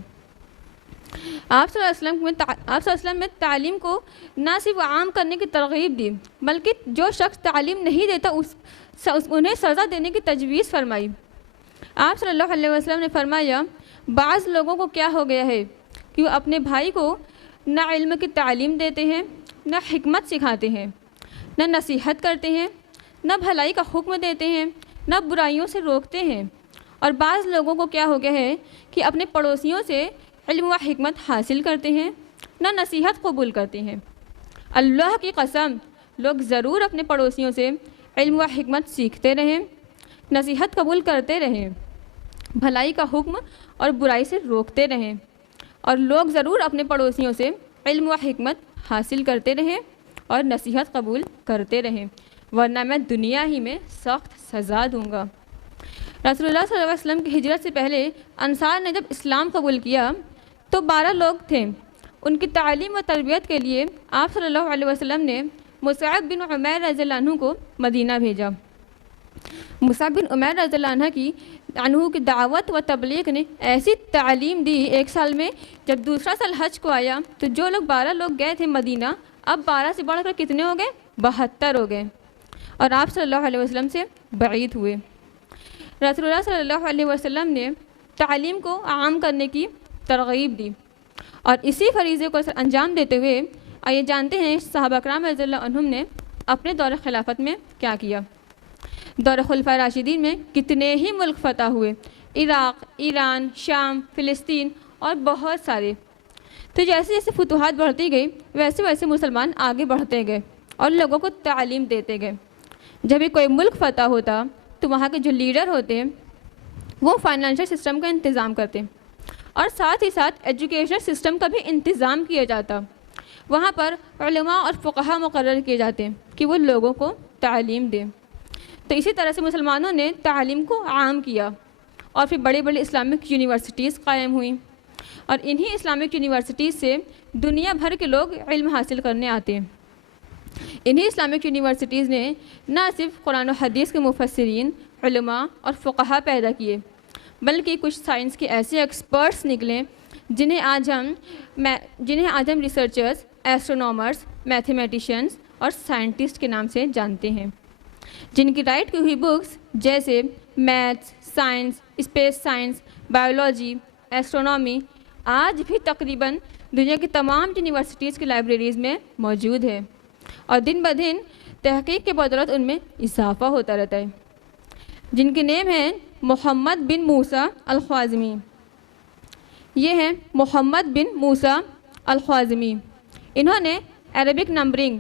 آپ صلی اللہ علیہ وسلم میں تعلیم کو نہ صرف عام کرنے کی ترغیب دی، بلکہ جو شخص تعلیم نہیں دیتا انہیں سزا دینے کی تجویز فرمائی۔ آپ صلی اللہ علیہ وسلم نے فرمایا، بعض لوگوں کو کیا ہو گیا ہے کہ وہ اپنے بھائی کو نہ علم کی تعلیم دیتے ہیں، نہ حکمت سکھاتے ہیں، نہ نصیحت کرتے ہیں، نہ بھلائی کا حکم دیتے ہیں، نہ برائیوں سے روکتے ہیں۔ اور بعض لوگوں کو کیا ہو گیا ہے کہ اپنے پڑوسیوں سے علم و حکمت حاصل کرتے ہیں، نہ نصیحت قبول کرتے ہیں۔ اللہ کی قسم، لوگ ضرور اپنے پڑوسیوں سے علم و حکمت سیکھتے رہیں، نصیحت قبول کرتے رہیں، بھلائی کا حکم اور برائی سے روکتے رہیں، اور لوگ ضرور اپنے پڑوسیوں سے علم و حکمت حاصل کرتے رہیں اور نصیحت قبول کرتے رہیں، ورنہ میں دنیا ہی میں سخت سزا دوں گا۔ رسول اللہ صلی اللہ علیہ وسلم کی ہجرت سے پہلے انصار نے جب اسلام قبول کیا تو 12 لوگ تھے۔ ان کی تعلیم و تربیت کے لیے آپ صلی اللہ علیہ وسلم نے مصعب بن عمیر رضی اللہ عنہ کو مدینہ بھیجا۔ مصعب بن عمیر رضی اللہ عنہ کی دعوت و تبلیغ نے ایسی تعلیم دی 1 سال میں، جب دوسرا سال حج کو آیا تو جو لوگ 12 لوگ گئے تھے مدینہ، اب 12 سے بڑھ کر کتنے ہو گئے؟ 72 ہو گئے، اور آپ صلی اللہ علیہ وسلم سے بعید ہوئے۔ رسول اللہ صلی اللہ علیہ وسلم نے تعلیم کو عام کرنے کی ترغیب دی، اور اسی فریضے کو انجام دیتے ہوئے آئیے جانتے ہیں صحابہ کرام رضی اللہ عنہم نے اپنے دور خلافت میں کیا کیا۔ دور خلفائے راشدین میں کتنے ہی ملک فتح ہوئے، عراق، ایران، شام، فلسطین اور بہت سارے۔ تو جیسے جیسے فتوحات بڑھتی گئی ویسے ویسے مسلمان آگے بڑھتے گئے اور لوگوں کو تعلیم دیتے گئے۔ جب بھی کوئی ملک فتح ہوتا تو وہاں کے جو لیڈر ہوتے ہیں وہ فائنینشیل سسٹم کا انتظام کرتے، اور ساتھ ہی ساتھ ایجوکیشنل سسٹم کا بھی انتظام کیا جاتا۔ وہاں پر علماء اور فقہا مقرر کیے جاتے ہیں کہ وہ لوگوں کو تعلیم دیں۔ تو اسی طرح سے مسلمانوں نے تعلیم کو عام کیا، اور پھر بڑی بڑی اسلامک یونیورسٹیز قائم ہوئیں، اور انہی اسلامک یونیورسٹیز سے دنیا بھر کے لوگ علم حاصل کرنے آتے ہیں۔ انہی اسلامک یونیورسٹیز نے نہ صرف قرآن و حدیث کے مفسرین، علماء اور فقہا پیدا کیے، بلکہ کچھ سائنس کے ایسے ایکسپرٹس نکلے جنہیں آج ہم ریسرچرز، ایسٹرونامرز، میتھمیٹیشینز اور سائنٹسٹ کے نام سے جانتے ہیں، جن کی رائٹ کی ہوئی بکس جیسے maths, science, space science, biology, astronomy آج بھی تقریباً دنیا کی تمام یونیورسٹیز کی لائبریریز میں موجود ہے، اور دن بدن تحقیق کے بدولت ان میں اضافہ ہوتا رہتا ہے، جن کے نیم ہیں محمد بن موسیٰ الخوازمی۔ یہ ہیں محمد بن موسیٰ الخوازمی۔ انہوں نے عربک نمبرنگ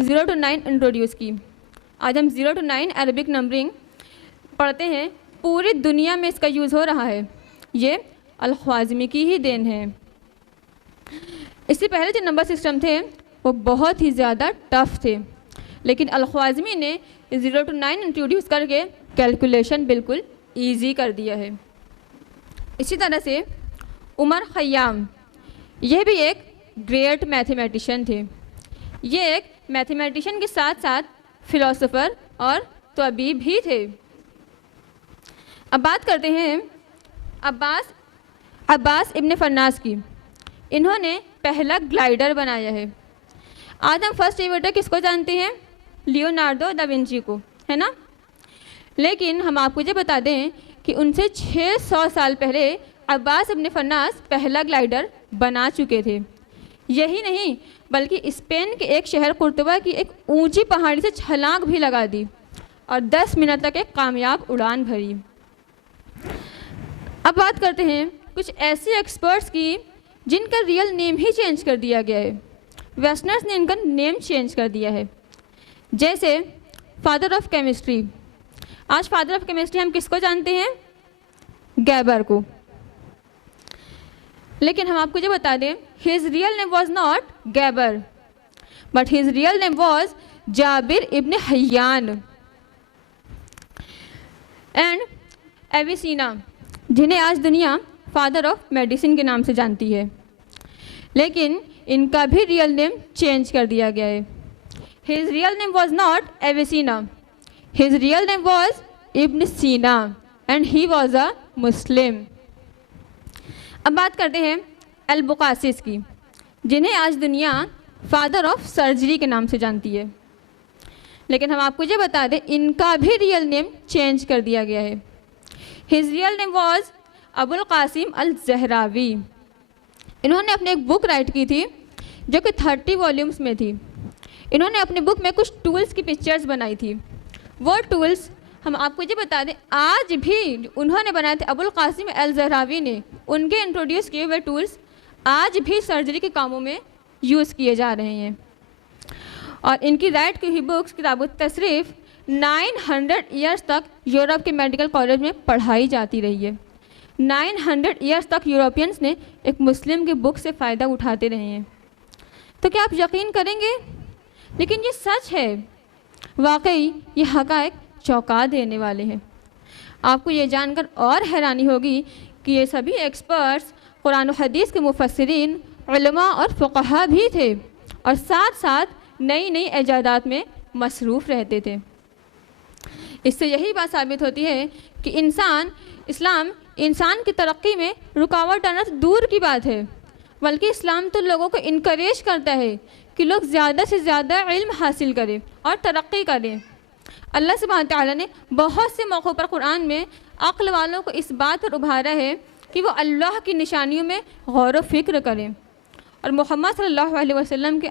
0 to 9 انٹروڈیوس کی۔ آج ہم 0 to 9 عربک نمبرنگ پڑھتے ہیں، پوری دنیا میں اس کا یوز ہو رہا ہے، یہ الخوازمی کی ہی دین ہے۔ اس سے پہلے جو نمبر سسٹم تھے وہ بہت ہی زیادہ ٹف تھے، لیکن الخوازمی نے 0 to 9 انٹروڈیوس کر کے کیلکولیشن بالکل ایزی کر دیا ہے۔ اسی طرح سے عمر خیام، یہ بھی ایک گریٹ میتھمیٹیشین تھے۔ یہ ایک میتھمیٹیشین کے ساتھ ساتھ فلاسفر اور طبیب بھی تھے۔ اب بات کرتے ہیں عباس ابن فرناس کی۔ انہوں نے پہلا گلائڈر بنایا ہے۔ آج ہم فرسٹ انوینٹر کس کو جانتے ہیں؟ لیونارڈو دا ونچی کو، ہے نا؟ لیکن ہم آپ کو یہ بتا دیں کہ ان سے 600 سال پہلے عباس ابن فرناس پہلا گلائڈر بنا چکے تھے۔ یہی نہیں بلکہ اسپین کے ایک شہر قرطبہ کی ایک اونچی پہاڑی سے چھلانگ بھی لگا دی اور 10 منٹ تک ایک کامیاب اڑان بھری۔ اب بات کرتے ہیں کچھ ایسے ایکسپرٹس کی جن کا ریئل نیم ہی چینج کر دیا گیا ہے۔ ویسٹرنرز نے ان کا نیم چینج کر دیا ہے، جیسے فادر آف کیمسٹری۔ آج فادر آف کیمسٹری ہم کس کو جانتے ہیں؟ گیبر کو۔ لیکن ہم آپ کو یہ بتا دیں his real name was not Geber but his real name was جابر ابن حیان اینڈ ایویسینا، جنہیں آج دنیا فادر آف میڈیسن کے نام سے جانتی ہے، لیکن ان کا بھی ریئل نیم چینج کر دیا گیا ہے۔ his real name was not Avicenna, his real name was ابن سینا and he was a Muslim۔ اب بات کرتے ہیں البقاسس کی، جنہیں آج دنیا فادر آف سرجری کے نام سے جانتی ہے، لیکن ہم آپ کو یہ بتا دیں ان کا بھی ریئل نیم چینج کر دیا گیا ہے۔ his real name was ابو القاسم الزہراوی۔ انہوں نے اپنے ایک بک رائٹ کی تھی جو کہ 30 والیومز میں تھی۔ انہوں نے اپنی بک میں کچھ ٹولز کی پکچرز بنائی تھی. وہ ٹولز ہم آپ کو یہ بتا دیں آج بھی انہوں نے بنائے تھے, ابوالقاسم الزہراوی نے, ان کے انٹروڈیوس کیے ہوئے ٹولز آج بھی سرجری کے کاموں میں یوز کیے جا رہے ہیں. اور ان کی رائٹ کی ہوئی بکس کتاب التصریف 900 ایئرس تک یورپ کے میڈیکل کالج میں پڑھائی جاتی رہی ہے. 900 ایئرس تک یورپینس نے ایک مسلم کی بک سے فائدہ اٹھاتے رہے ہیں. تو کیا آپ یقین کریں گے؟ لیکن یہ سچ ہے, واقعی یہ حقائق چونکا دینے والے ہیں. آپ کو یہ جان کر اور حیرانی ہوگی کہ یہ سبھی ایکسپرٹس قرآن و حدیث کے مفسرین, علماء اور فقہا بھی تھے, اور ساتھ ساتھ نئی نئی ایجادات میں مصروف رہتے تھے. اس سے یہی بات ثابت ہوتی ہے کہ اسلام انسان کی ترقی میں رکاوٹ ڈالنا دور کی بات ہے, بلکہ اسلام تو لوگوں کو انکریج کرتا ہے کہ لوگ زیادہ سے زیادہ علم حاصل کریں اور ترقی کریں. اللہ سبحانہ تعالیٰ نے بہت سے موقعوں پر قرآن میں عقل والوں کو اس بات پر ابھارا ہے کہ وہ اللہ کی نشانیوں میں غور و فکر کریں, اور محمد صلی اللہ علیہ وسلم کے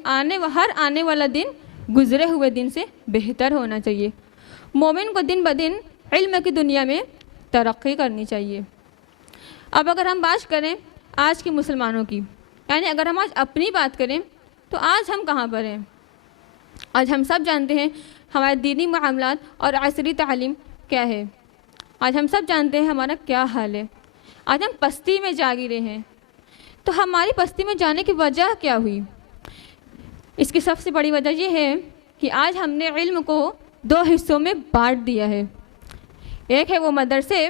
ہر آنے والا دن گزرے ہوئے دن سے بہتر ہونا چاہیے. مومن کو دن بدن علم کی دنیا میں ترقی کرنی چاہیے. اب اگر ہم بات کریں آج کے مسلمانوں کی, یعنی اگر ہم آج اپنی بات کریں تو آج ہم کہاں پر ہیں؟ آج ہم سب جانتے ہیں ہمارے دینی معاملات اور عصری تعلیم کیا ہے. آج ہم سب جانتے ہیں ہمارا کیا حال ہے. آج ہم پستی میں جا گرے ہیں. تو ہماری پستی میں جانے کی وجہ کیا ہوئی؟ اس کی سب سے بڑی وجہ یہ ہے کہ آج ہم نے علم کو 2 حصوں میں بانٹ دیا ہے. ایک ہے وہ مدرسے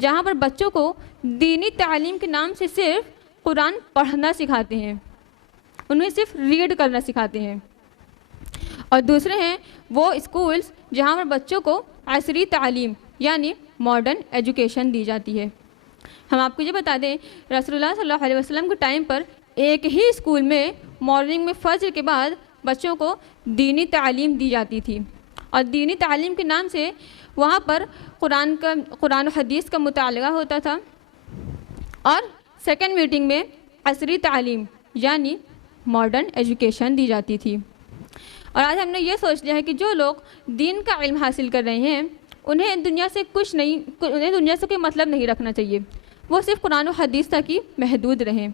جہاں پر بچوں کو دینی تعلیم کے نام سے صرف قرآن پڑھنا سکھاتے ہیں, انہیں صرف ریڈ کرنا سکھاتے ہیں. اور دوسرے ہیں وہ اسکولز جہاں پر بچوں کو عصری تعلیم یعنی ماڈرن ایجوکیشن دی جاتی ہے. ہم آپ کو یہ بتا دیں رسول اللہ صلی اللہ علیہ وسلم کے ٹائم پر ایک ہی اسکول میں مارننگ میں فجر کے بعد بچوں کو دینی تعلیم دی جاتی تھی, اور دینی تعلیم کے نام سے وہاں پر قرآن و حدیث کا مطالعہ ہوتا تھا, اور سیکنڈ میٹنگ میں عصری تعلیم یعنی ماڈرن ایجوکیشن دی جاتی تھی. اور آج ہم نے یہ سوچ لیا ہے کہ جو لوگ دین کا علم حاصل کر رہے ہیں انہیں دنیا سے کوئی مطلب نہیں رکھنا چاہیے, وہ صرف قرآن و حدیث تک ہی محدود رہیں.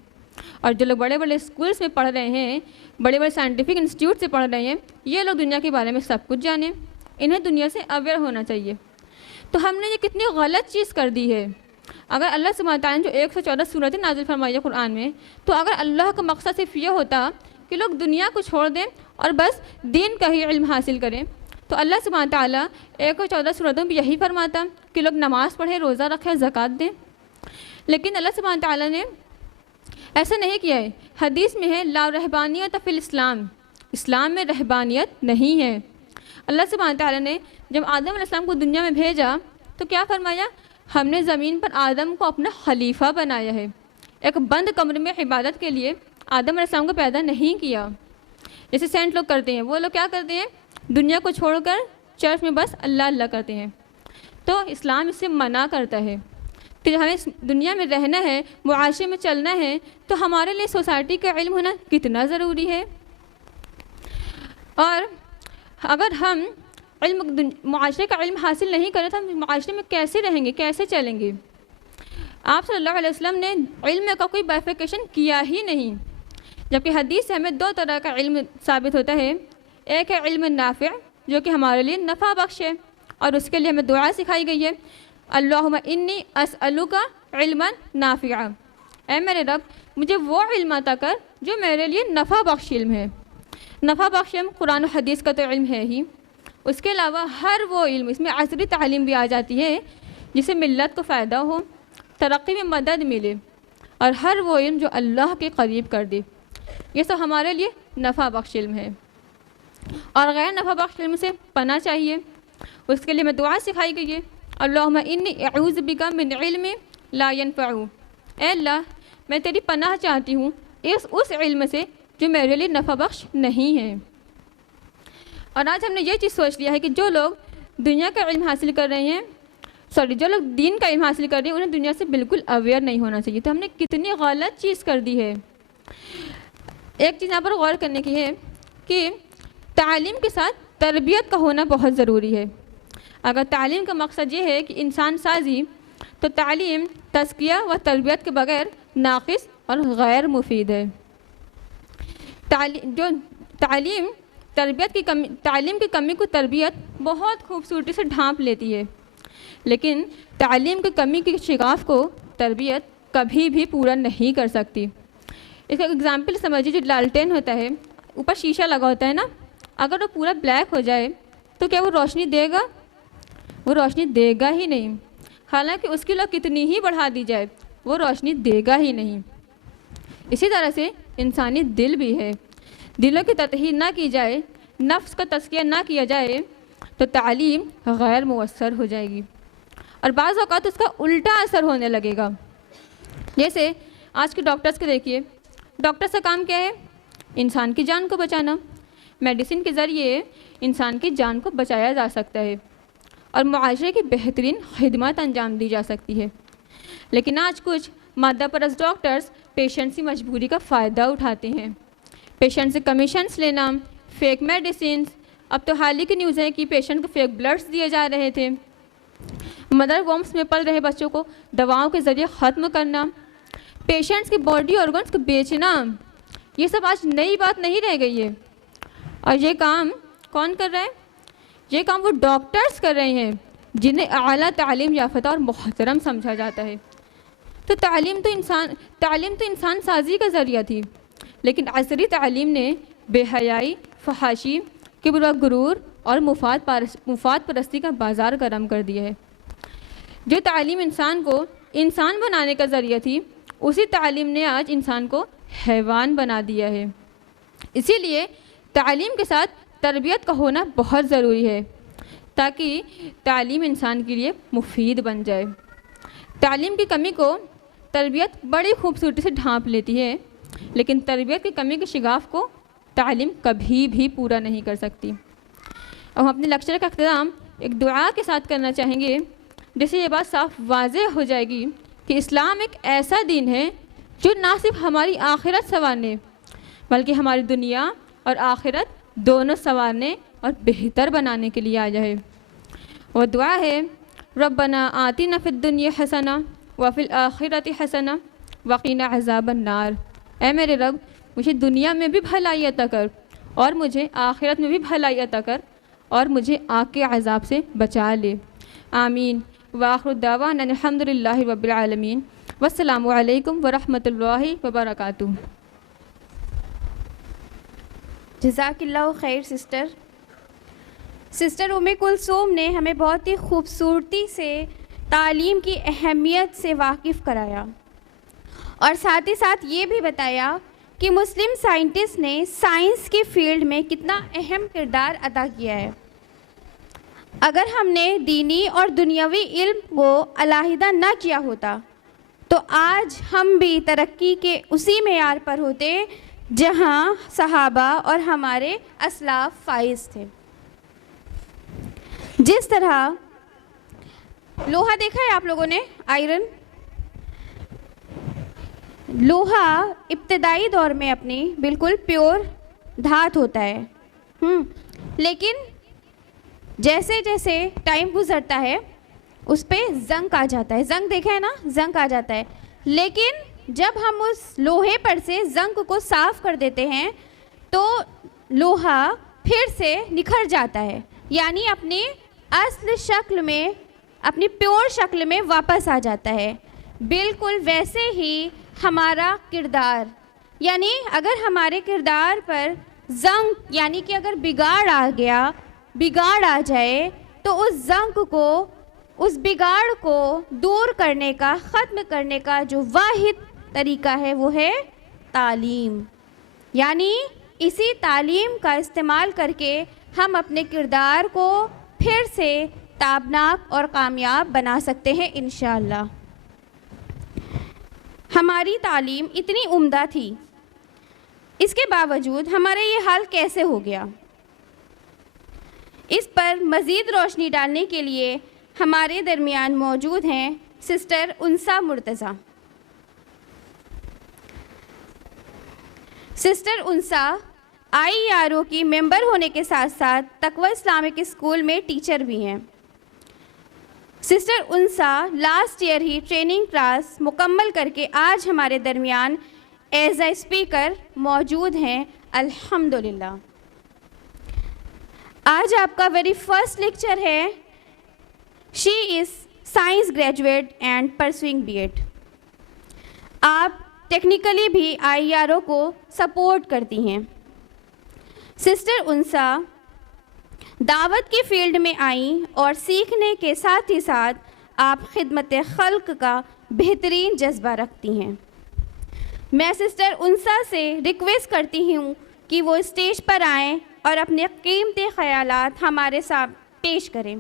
اور جو لوگ بڑے بڑے اسکولس میں پڑھ رہے ہیں, بڑے بڑے سائنٹیفک انسٹیٹیوٹ سے پڑھ رہے ہیں, یہ لوگ دنیا کے بارے میں سب کچھ جانیں, انہیں دنیا سے اویئر ہونا چاہیے. تو ہم نے یہ کتنی غلط چیز کر دی ہے. اگر اللہ سبحانہ تعالیٰ نے جو 114 سورتیں نازل فرمائی ہے قرآن میں, تو اگر اللہ کا مقصد صرف یہ ہوتا کہ لوگ دنیا کو چھوڑ دیں اور بس دین کا ہی علم حاصل کریں, تو اللہ سبحانہ تعالیٰ 114 سورتوں میں یہی فرماتا کہ لوگ نماز پڑھیں, روزہ رکھیں, زکوٰۃ دیں. لیکن اللہ سبحانہ تعالیٰ نے ایسا نہیں کیا ہے. حدیث میں ہے لا رہبانیت فی الاسلام, اسلام میں رہبانیت نہیں ہے. اللہ سبحانہ تعالیٰ نے جب آدم علیہ السلام کو دنیا میں بھیجا تو کیا فرمایا؟ ہم نے زمین پر آدم کو اپنا خلیفہ بنایا ہے. ایک بند کمرے میں عبادت کے لیے آدم علیہ السلام کو پیدا نہیں کیا. جیسے سینٹ لوگ کرتے ہیں, وہ لوگ کیا کرتے ہیں دنیا کو چھوڑ کر چرچ میں بس اللہ اللہ کرتے ہیں. تو اسلام اس سے منع کرتا ہے کہ ہمیں اس دنیا میں رہنا ہے, معاشرے میں چلنا ہے, تو ہمارے لیے سوسائٹی کا علم ہونا کتنا ضروری ہے. اور اگر ہم معاشرے کا علم حاصل نہیں کریں تو ہم معاشرے میں کیسے رہیں گے, کیسے چلیں گے؟ آپ صلی اللہ علیہ وسلم نے علم کا کوئی بائفیکیشن کیا ہی نہیں, جبکہ حدیث سے ہمیں 2 طرح کا علم ثابت ہوتا ہے. ایک ہے علم نافع جو کہ ہمارے لیے نفع بخش ہے, اور اس کے لیے ہمیں دعا سکھائی گئی ہے اللہم انی اسألک علما نافعا, اے میرے رب مجھے وہ علم عطا کر جو میرے لیے نفع بخش علم ہے. نفع بخش علم قرآن و حدیث کا تو علم ہے ہی, اس کے علاوہ ہر وہ علم, اس میں عصری تعلیم بھی آ جاتی ہے جسے ملت کو فائدہ ہو, ترقی میں مدد ملے, اور ہر وہ علم جو اللہ کے قریب کر دے, یہ سب ہمارے لیے نفع بخش علم ہے. اور غیر نفع بخش علم سے پناہ چاہیے, اس کے لیے میں دعا سکھائی گئی ہے اللہم انی اعوذ بک من علم لا ینفع, اے اللہ میں تیری پناہ چاہتی ہوں اس علم سے جو میرے لیے نفع بخش نہیں ہے. اور آج ہم نے یہ چیز سوچ لیا ہے کہ جو لوگ دنیا کا علم حاصل کر رہے ہیں, جو لوگ دین کا علم حاصل کر رہے ہیں, انہیں دنیا سے بالکل اویئر نہیں ہونا چاہیے. تو ہم نے کتنی غلط چیز کر دی ہے. ایک چیز یہاں پر غور کرنے کی ہے کہ تعلیم کے ساتھ تربیت کا ہونا بہت ضروری ہے۔ اگر تعلیم کا مقصد یہ ہے کہ انسان سازی، تو تعلیم تزکیہ و تربیت کے بغیر ناقص اور غیر مفید ہے۔ تعلیم کی کمی کو تربیت بہت خوبصورتی سے ڈھانپ لیتی ہے، لیکن تعلیم کی کمی کی شگاف کو تربیت کبھی بھی پورا نہیں کر سکتی۔ اس کا اگزامپل سمجھیے، جو لالٹین ہوتا ہے، اوپر شیشہ لگا ہوتا ہے نا، اگر وہ پورا بلیک ہو جائے تو کیا وہ روشنی دے گا؟ وہ روشنی دے گا ہی نہیں، حالانکہ اس کی لو کتنی ہی بڑھا دی جائے وہ روشنی دے گا ہی نہیں۔ اسی طرح سے انسانی دل بھی ہے، دلوں کی تطہیر نہ کی جائے، نفس کا تزکیہ نہ کیا جائے تو تعلیم غیر مؤثر ہو جائے گی، اور بعض اوقات اس کا الٹا اثر ہونے لگے گا۔ جیسے آج کے ڈاکٹرز کو دیکھیے، ڈاکٹرز کا کام کیا ہے؟ انسان کی جان کو بچانا۔ میڈیسن کے ذریعے انسان کی جان کو بچایا جا سکتا ہے اور معاشرے کی بہترین خدمات انجام دی جا سکتی ہے، لیکن آج کچھ مادہ پرست ڈاکٹرز پیشنٹ کی مجبوری کا فائدہ اٹھاتے ہیں۔ پیشنٹ سے کمیشنز لینا، فیک میڈیسنز، اب تو حال ہی کی نیوز ہے کہ پیشنٹ کو فیک بلڈز دیے جا رہے تھے، مدر وومس میں پل رہے بچوں کو دواؤں کے ذریعے ختم کرنا، پیشنٹس کی باڈی آرگنس کو بیچنا، یہ سب آج نئی بات نہیں رہ گئی ہے۔ اور یہ کام کون کر رہا ہے؟ یہ کام وہ ڈاکٹرز کر رہے ہیں جنہیں اعلیٰ تعلیم یافتہ اور محترم سمجھا جاتا ہے۔ تو تعلیم تو انسان سازی کا ذریعہ تھی، لیکن عصری تعلیم نے بے حیائی، فحاشی، کبر و غرور اور مفاد پرستی کا بازار گرم کر دیا ہے۔ جو تعلیم انسان کو انسان بنانے کا ذریعہ تھی، اسی تعلیم نے آج انسان کو حیوان بنا دیا ہے۔ اسی لیے تعلیم کے ساتھ تربیت کا ہونا بہت ضروری ہے، تاکہ تعلیم انسان کے لیے مفید بن جائے۔ تعلیم کی کمی کو تربیت بڑی خوبصورتی سے ڈھانپ لیتی ہے، لیکن تربیت کی کمی کے شگاف کو تعلیم کبھی بھی پورا نہیں کر سکتی۔ اب ہم اپنے لیکچر کا اختتام ایک دعا کے ساتھ کرنا چاہیں گے، جس سے یہ بات صاف واضح ہو جائے گی کہ اسلام ایک ایسا دین ہے جو نہ صرف ہماری آخرت سنوارنے بلکہ ہماری دنیا اور آخرت دونوں سنوارنے اور بہتر بنانے کے لیے آیا ہے۔ وہ دعا ہے، ربنا آتنا فی الدنیا حسنہ وفی الآخرۃ حسنہ وقنا عذاب النار۔ اے میرے رب، مجھے دنیا میں بھی بھلائی عطا کر اور مجھے آخرت میں بھی بھلائی عطا کر اور مجھے آگ کے عذاب سے بچا لے۔ آمین۔ وآخر دعوانا الحمد للہ رب العالمین، والسلام علیکم ورحمۃ اللہ وبرکاتہ۔ جزاک اللہ خیر سسٹر ام کلثوم نے ہمیں بہت ہی خوبصورتی سے تعلیم کی اہمیت سے واقف کرایا، اور ساتھ ہی ساتھ یہ بھی بتایا کہ مسلم سائنٹسٹ نے سائنس کی فیلڈ میں کتنا اہم کردار ادا کیا ہے۔ اگر ہم نے دینی اور دنیاوی علم کو علیحدہ نہ کیا ہوتا تو آج ہم بھی ترقی کے اسی معیار پر ہوتے جہاں صحابہ اور ہمارے اسلاف فائز تھے۔ جس طرح لوہا دیکھا ہے آپ لوگوں نے، آئرن، لوہا ابتدائی دور میں اپنی بالکل پیور دھات ہوتا ہے، لیکن جیسے جیسے ٹائم گزرتا ہے اس پہ زنک آ جاتا ہے۔ زنک دیکھا ہے نا، زنک آ جاتا ہے، لیکن جب ہم اس لوہے پر سے زنک کو صاف کر دیتے ہیں تو لوہا پھر سے نکھر جاتا ہے، یعنی اپنی اصل شکل میں، اپنی پیور شکل میں واپس آ جاتا ہے۔ بالکل ویسے ہی ہمارا کردار، یعنی اگر ہمارے کردار پر زنک یعنی کہ اگر بگاڑ آ جائے تو اس زنک کو، اس بگاڑ کو دور کرنے کا، ختم کرنے کا جو واحد طریقہ ہے وہ ہے تعلیم۔ یعنی اسی تعلیم کا استعمال کر کے ہم اپنے کردار کو پھر سے تابناک اور کامیاب بنا سکتے ہیں انشاءاللہ۔ ہماری تعلیم اتنی عمدہ تھی، اس کے باوجود ہمارا یہ حال کیسے ہو گیا؟ اس پر مزید روشنی ڈالنے کے لیے ہمارے درمیان موجود ہیں سسٹر انسا مرتضیٰ۔ سسٹر انسا IERO کی ممبر ہونے کے ساتھ ساتھ تقوی اسلامک اسکول میں ٹیچر بھی ہیں۔ سسٹر انسا لاسٹ ایئر ہی ٹریننگ کلاس مکمل کر کے آج ہمارے درمیان ایز اے اسپیکر موجود ہیں، الحمدللہ۔ آج آپ کا ویری فرسٹ لیکچر ہے، she is science graduate and pursuing BEd۔ آپ ٹیکنیکلی بھی IERO کو سپورٹ کرتی ہیں۔ سسٹر انسا دعوت کی فیلڈ میں آئیں اور سیکھنے کے ساتھ ہی ساتھ آپ خدمت خلق کا بہترین جذبہ رکھتی ہیں۔ میں سسٹر انسا سے ریکویسٹ کرتی ہوں کہ وہ اسٹیج پر آئیں اور اپنے قیمتی خیالات ہمارے ساتھ پیش کریں۔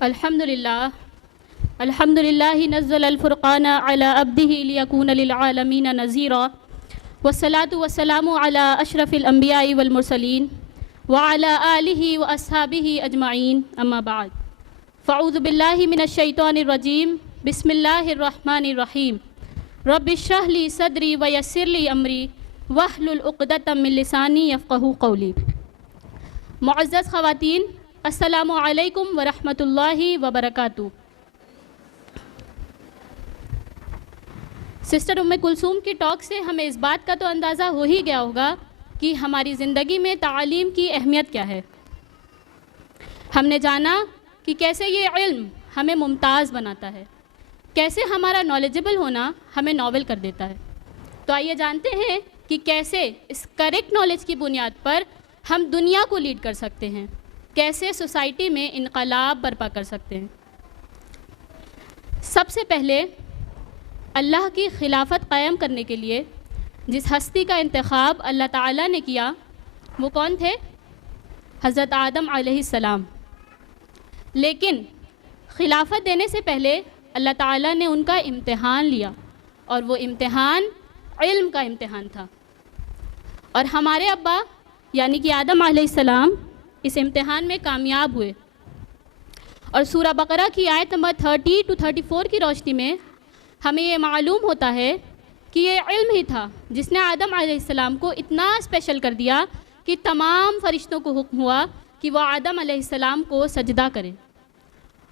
الحمد للہ نزل الفرقان علی عبدہ لیکون للعالمین نذیرا والصلاة والسلام علی اشرف الانبیاء والمرسلین وعلی آلہ واصحابہ اجمعین، اما بعد فاعوذ باللہ من الشیطان الرجیم، بسم اللہ الرحمن الرحیم، رب اشرح لی صدری ویسر لی امری واحلل عقدۃ من لسانی یفقہوا قولی۔ معزز خواتین، السلام علیکم ورحمۃ اللہ وبرکاتہ۔ سسٹر ام کلثوم کی ٹاک سے ہمیں اس بات کا تو اندازہ ہو ہی گیا ہوگا کہ ہماری زندگی میں تعلیم کی اہمیت کیا ہے۔ ہم نے جانا کہ کیسے یہ علم ہمیں ممتاز بناتا ہے، کیسے ہمارا نالجبل ہونا ہمیں ناول کر دیتا ہے۔ تو آئیے جانتے ہیں کہ کیسے اس کریکٹ نالج کی بنیاد پر ہم دنیا کو لیڈ کر سکتے ہیں، کیسے سوسائٹی میں انقلاب برپا کر سکتے ہیں۔ سب سے پہلے اللہ کی خلافت قائم کرنے کے لیے جس ہستی کا انتخاب اللہ تعالیٰ نے کیا وہ کون تھے؟ حضرت آدم علیہ السلام۔ لیکن خلافت دینے سے پہلے اللہ تعالیٰ نے ان کا امتحان لیا، اور وہ امتحان علم کا امتحان تھا، اور ہمارے ابا یعنی کہ آدم علیہ السلام اس امتحان میں کامیاب ہوئے۔ اور سورہ بقرہ کی آیت نمبر 30 to 34 کی روشنی میں ہمیں یہ معلوم ہوتا ہے کہ یہ علم ہی تھا جس نے آدم علیہ السلام کو اتنا اسپیشل کر دیا کہ تمام فرشتوں کو حکم ہوا کہ وہ آدم علیہ السلام کو سجدہ کریں۔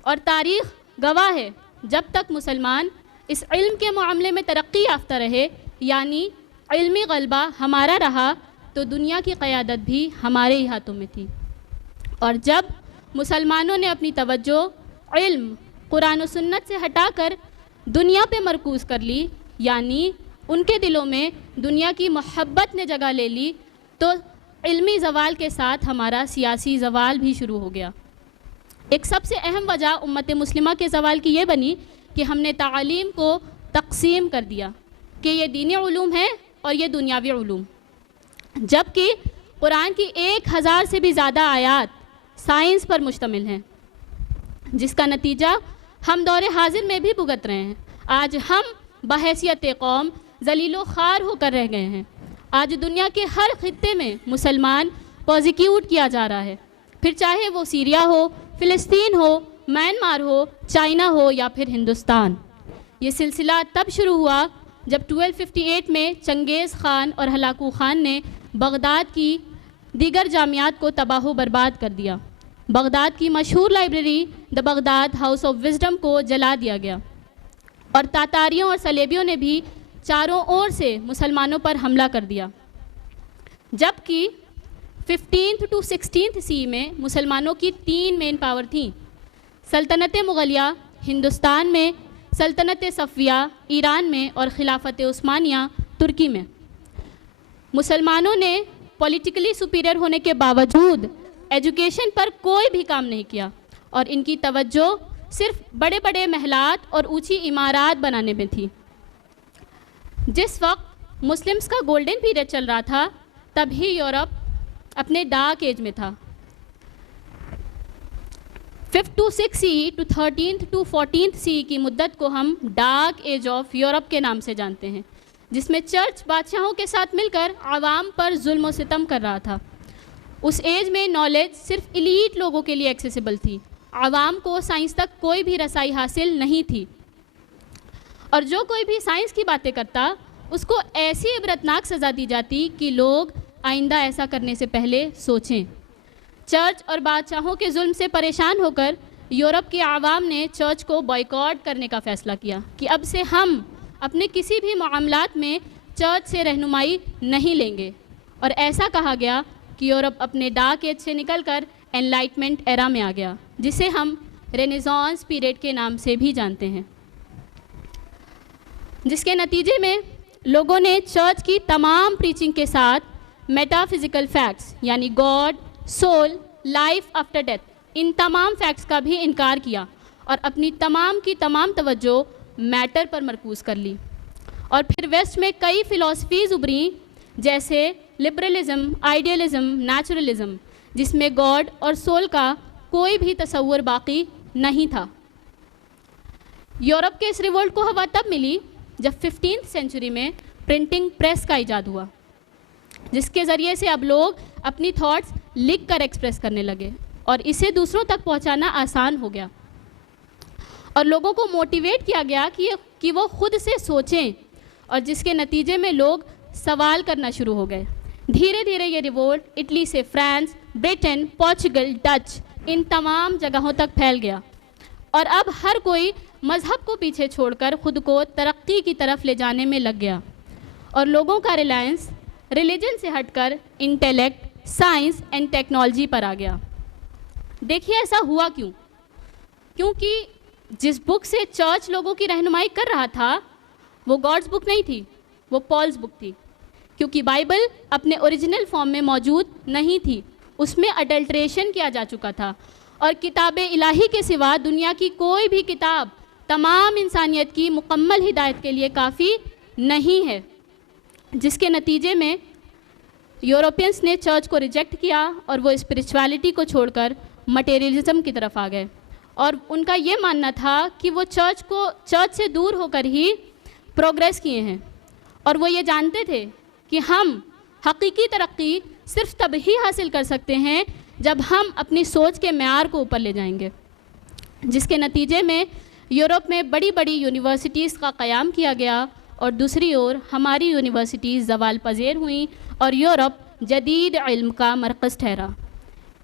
اور تاریخ گواہ ہے، جب تک مسلمان اس علم کے معاملے میں ترقی یافتہ رہے، یعنی علمی غلبہ ہمارا رہا، تو دنیا کی قیادت بھی ہمارے ہی ہاتھوں میں تھی۔ اور جب مسلمانوں نے اپنی توجہ علم، قرآن و سنت سے ہٹا کر دنیا پہ مرکوز کر لی، یعنی ان کے دلوں میں دنیا کی محبت نے جگہ لے لی، تو علمی زوال کے ساتھ ہمارا سیاسی زوال بھی شروع ہو گیا۔ ایک سب سے اہم وجہ امت مسلمہ کے زوال کی یہ بنی کہ ہم نے تعلیم کو تقسیم کر دیا کہ یہ دینی علوم ہے اور یہ دنیاوی علوم، جبکہ قرآن کی 1000 سے بھی زیادہ آیات سائنس پر مشتمل ہیں، جس کا نتیجہ ہم دور حاضر میں بھی بھگت رہے ہیں۔ آج ہم بحیثیت قوم ذلیل و خوار ہو کر رہ گئے ہیں۔ آج دنیا کے ہر خطے میں مسلمان پروزیکیوٹ کیا جا رہا ہے، پھر چاہے وہ سیریا ہو، فلسطین ہو، میانمار ہو، چائنا ہو یا پھر ہندوستان۔ یہ سلسلہ تب شروع ہوا جب 1258 میں چنگیز خان اور ہلاکو خان نے بغداد کی دیگر جامعات کو تباہ و برباد کر دیا۔ بغداد کی مشہور library the Baghdad house of wisdom کو جلا دیا گیا، اور تاتاریوں اور صلیبیوں نے بھی چاروں اور سے مسلمانوں پر حملہ کر دیا۔ جبکہ 15th to 16th سی میں مسلمانوں کی 3 مین پاور تھیں: سلطنت مغلیہ ہندوستان میں، سلطنت صفویہ ایران میں، اور خلافت عثمانیہ ترکی میں۔ مسلمانوں نے پولیٹیکلی سپیریئر ہونے کے باوجود ایجوکیشن پر کوئی بھی کام نہیں کیا، اور ان کی توجہ صرف بڑے بڑے محلات اور اونچی عمارات بنانے میں تھی۔ جس وقت مسلمز کا گولڈن پیریڈ چل رہا تھا، تب ہی یورپ اپنے ڈارک ایج میں تھا۔ 5th to 6th CE to 13th to 14th CE کی مدت کو ہم ڈارک ایج آف یورپ کے نام سے جانتے ہیں، جس میں چرچ بادشاہوں کے ساتھ مل کر عوام پر ظلم و ستم کر رہا تھا۔ اس ایج میں نالج صرف ایلیٹ لوگوں کے لیے ایکسیسیبل تھی، عوام کو سائنس تک کوئی بھی رسائی حاصل نہیں تھی، اور جو کوئی بھی سائنس کی باتیں کرتا اس کو ایسی عبرتناک سزا دی جاتی کہ لوگ آئندہ ایسا کرنے سے پہلے سوچیں۔ چرچ اور بادشاہوں کے ظلم سے پریشان ہو کر یورپ کے عوام نے چرچ کو بائیکاٹ کرنے کا فیصلہ کیا کہ اب سے ہم اپنے کسی بھی معاملات میں چرچ سے رہنمائی نہیں لیں گے، اور ایسا کہا گیا کہ یورپ اپنے ڈارک ایج سے نکل کر انلائٹمنٹ ایرا میں آ گیا، جسے ہم رینیسانس پیریڈ کے نام سے بھی جانتے ہیں، جس کے نتیجے میں لوگوں نے چرچ کی تمام پریچنگ کے ساتھ میٹا فزیکل فیکٹس یعنی God, soul, life after death, ان تمام فیکٹس کا بھی انکار کیا اور اپنی تمام کی تمام توجہ میٹر پر مرکوز کر لی۔ اور پھر ویسٹ میں کئی فلاسفیز ابھریں جیسے لبرلزم، آئیڈیلزم، نیچرلزم، جس میں گاڈ اور سول کا کوئی بھی تصور باقی نہیں تھا۔ یورپ کے اس ریولٹ کو ہوا تب ملی جب 15th سینچری میں پرنٹنگ پریس کا ایجاد ہوا، جس کے ذریعے سے اب لوگ اپنی تھاٹس لکھ کر ایکسپریس کرنے لگے اور اسے دوسروں تک پہنچانا آسان ہو گیا، اور لوگوں کو موٹیویٹ کیا گیا کہ وہ خود سے سوچیں، اور جس کے نتیجے میں لوگ سوال کرنا شروع ہو گئے۔ دھیرے دھیرے یہ ریوولٹ اٹلی سے فرانس، برٹن، پورچگل، ڈچ، ان تمام جگہوں تک پھیل گیا، اور اب ہر کوئی مذہب کو پیچھے چھوڑ کر خود کو ترقی کی طرف لے جانے میں لگ گیا، اور لوگوں کا ریلائنس ریلیجن سے ہٹ کر انٹیلیکٹ، سائنس اینڈ ٹیکنالوجی پر آ گیا۔ دیکھیے ایسا ہوا کیوں؟ کیونکہ جس بک سے چرچ لوگوں کی رہنمائی کر رہا تھا وہ گاڈز بک نہیں تھی، وہ پالز بک تھی، کیونکہ بائبل اپنے اوریجنل فارم میں موجود نہیں تھی، اس میں اڈلٹریشن کیا جا چکا تھا، اور کتاب الہی کے سوا دنیا کی کوئی بھی کتاب تمام انسانیت کی مکمل ہدایت کے لیے کافی نہیں ہے، جس کے نتیجے میں یورپینس نے چرچ کو ریجیکٹ کیا اور وہ اسپرچویلٹی کو چھوڑ کر مٹیریلزم کی طرف آ گئے، اور ان کا یہ ماننا تھا کہ وہ چرچ سے دور ہو کر ہی پروگریس کیے ہیں، اور وہ یہ جانتے تھے کہ ہم حقیقی ترقی صرف تب ہی حاصل کر سکتے ہیں جب ہم اپنی سوچ کے معیار کو اوپر لے جائیں گے، جس کے نتیجے میں یورپ میں بڑی بڑی یونیورسٹیز کا قیام کیا گیا، اور دوسری اور ہماری یونیورسٹیز زوال پذیر ہوئیں اور یورپ جدید علم کا مرکز ٹھہرا۔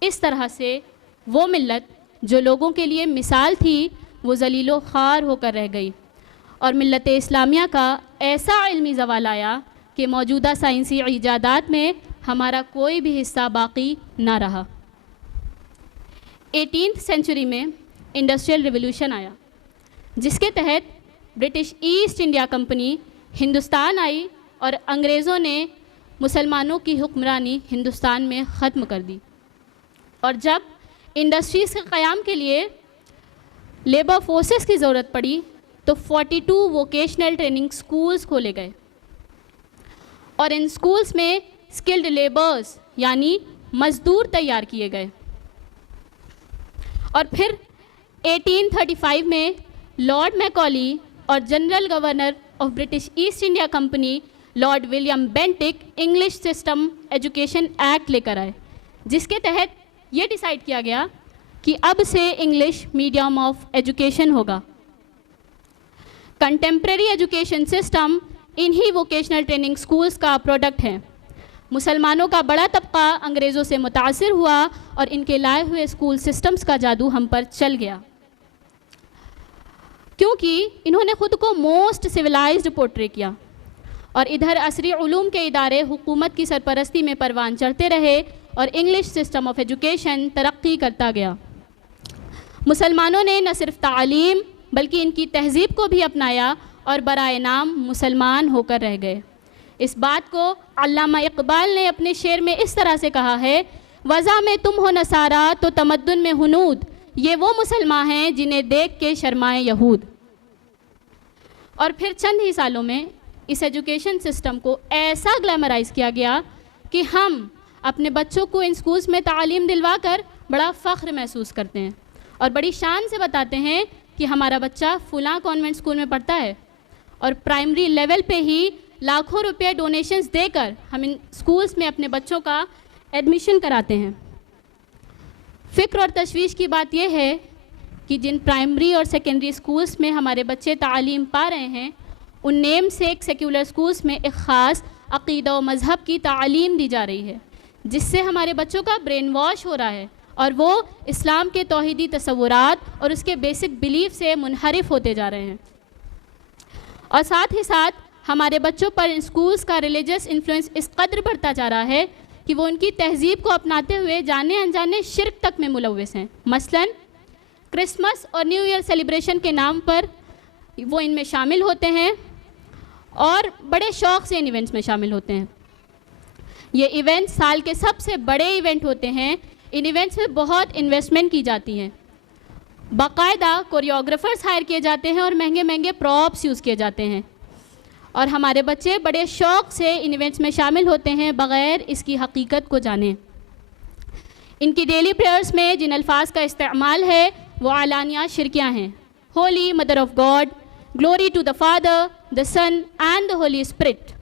اس طرح سے وہ ملت جو لوگوں کے لیے مثال تھی وہ ذلیل و خوار ہو کر رہ گئی، اور ملت اسلامیہ کا ایسا علمی زوال آیا کہ موجودہ سائنسی ایجادات میں ہمارا کوئی بھی حصہ باقی نہ رہا۔ 18th سینچری میں انڈسٹریل ریولوشن آیا، جس کے تحت British East India Company Hindustan آئی اور انگریزوں نے مسلمانوں کی حکمرانی ہندوستان میں ختم کر دی، اور جب انڈسٹریز کے قیام کے لیے لیبر فورسز کی ضرورت پڑی تو 42 ووکیشنل ٹریننگ سکولز کھولے گئے، اور ان سکولز میں اسکلڈ لیبرز یعنی مزدور تیار کیے گئے، اور پھر 1835 میں لارڈ میکالی اور general governor of British East India Company Lord William Bentinck English system education act لے کر آئے، جس کے تحت یہ ڈیسائیڈ کیا گیا کہ اب سے انگلش میڈیم آف ایجوکیشن ہوگا۔ کنٹمپریری ایجوکیشن سسٹم انہی ووکیشنل ٹریننگ سکولز کا پروڈکٹ ہے۔ مسلمانوں کا بڑا طبقہ انگریزوں سے متاثر ہوا اور ان کے لائے ہوئے اسکول سسٹمز کا جادو ہم پر چل گیا، کیونکہ انہوں نے خود کو موسٹ سویلائزڈ پورٹری کیا، اور ادھر عصری علوم کے ادارے حکومت کی سرپرستی میں پروان چڑھتے رہے اور انگلش سسٹم آف ایجوکیشن ترقی کرتا گیا۔ مسلمانوں نے نہ صرف تعلیم بلکہ ان کی تہذیب کو بھی اپنایا اور برائے نام مسلمان ہو کر رہ گئے۔ اس بات کو علامہ اقبال نے اپنے شعر میں اس طرح سے کہا ہے، وضع میں تم ہو نصارا تو تمدن میں ہنود، یہ وہ مسلمان ہیں جنہیں دیکھ کے شرمائے یہود۔ اور پھر چند ہی سالوں میں اس ایجوکیشن سسٹم کو ایسا گلیمرائز کیا گیا کہ ہم اپنے بچوں کو ان سکولز میں تعلیم دلوا کر بڑا فخر محسوس کرتے ہیں اور بڑی شان سے بتاتے ہیں کہ ہمارا بچہ فلاں کانوینٹ اسکول میں پڑھتا ہے، اور پرائمری لیول پہ ہی لاکھوں روپے ڈونیشنز دے کر ہم ان سکولز میں اپنے بچوں کا ایڈمیشن کراتے ہیں۔ فکر اور تشویش کی بات یہ ہے کہ جن پرائمری اور سیکنڈری سکولز میں ہمارے بچے تعلیم پا رہے ہیں ان نیم سے ایک سیکولر سکولز میں ایک خاص عقیدہ و مذہب کی تعلیم دی جا رہی ہے، جس سے ہمارے بچوں کا برین واش ہو رہا ہے اور وہ اسلام کے توحیدی تصورات اور اس کے بیسک بلیف سے منحرف ہوتے جا رہے ہیں۔ اور ساتھ ہی ساتھ ہمارے بچوں پر اسکولز کا ریلیجس انفلوئنس اس قدر بڑھتا جا رہا ہے کہ وہ ان کی تہذیب کو اپناتے ہوئے جانے انجانے شرک تک میں ملوث ہیں۔ مثلاً کرسمس اور نیو ایئر سیلیبریشن کے نام پر وہ ان میں شامل ہوتے ہیں اور بڑے شوق سے ان ایونٹس میں شامل ہوتے ہیں۔ یہ ایونٹس سال کے سب سے بڑے ایونٹ ہوتے ہیں، ان ایونٹس میں بہت انویسٹمنٹ کی جاتی ہے، باقاعدہ کوریوگرافرز ہائر کیے جاتے ہیں اور مہنگے مہنگے پراپس یوز کیے جاتے ہیں، اور ہمارے بچے بڑے شوق سے ان ایونٹس میں شامل ہوتے ہیں بغیر اس کی حقیقت کو جانے۔ ان کی ڈیلی پریئرز میں جن الفاظ کا استعمال ہے وہ اعلانیہ شرکیاں ہیں: holy mother of God, glory to the father, the son and the holy spirit.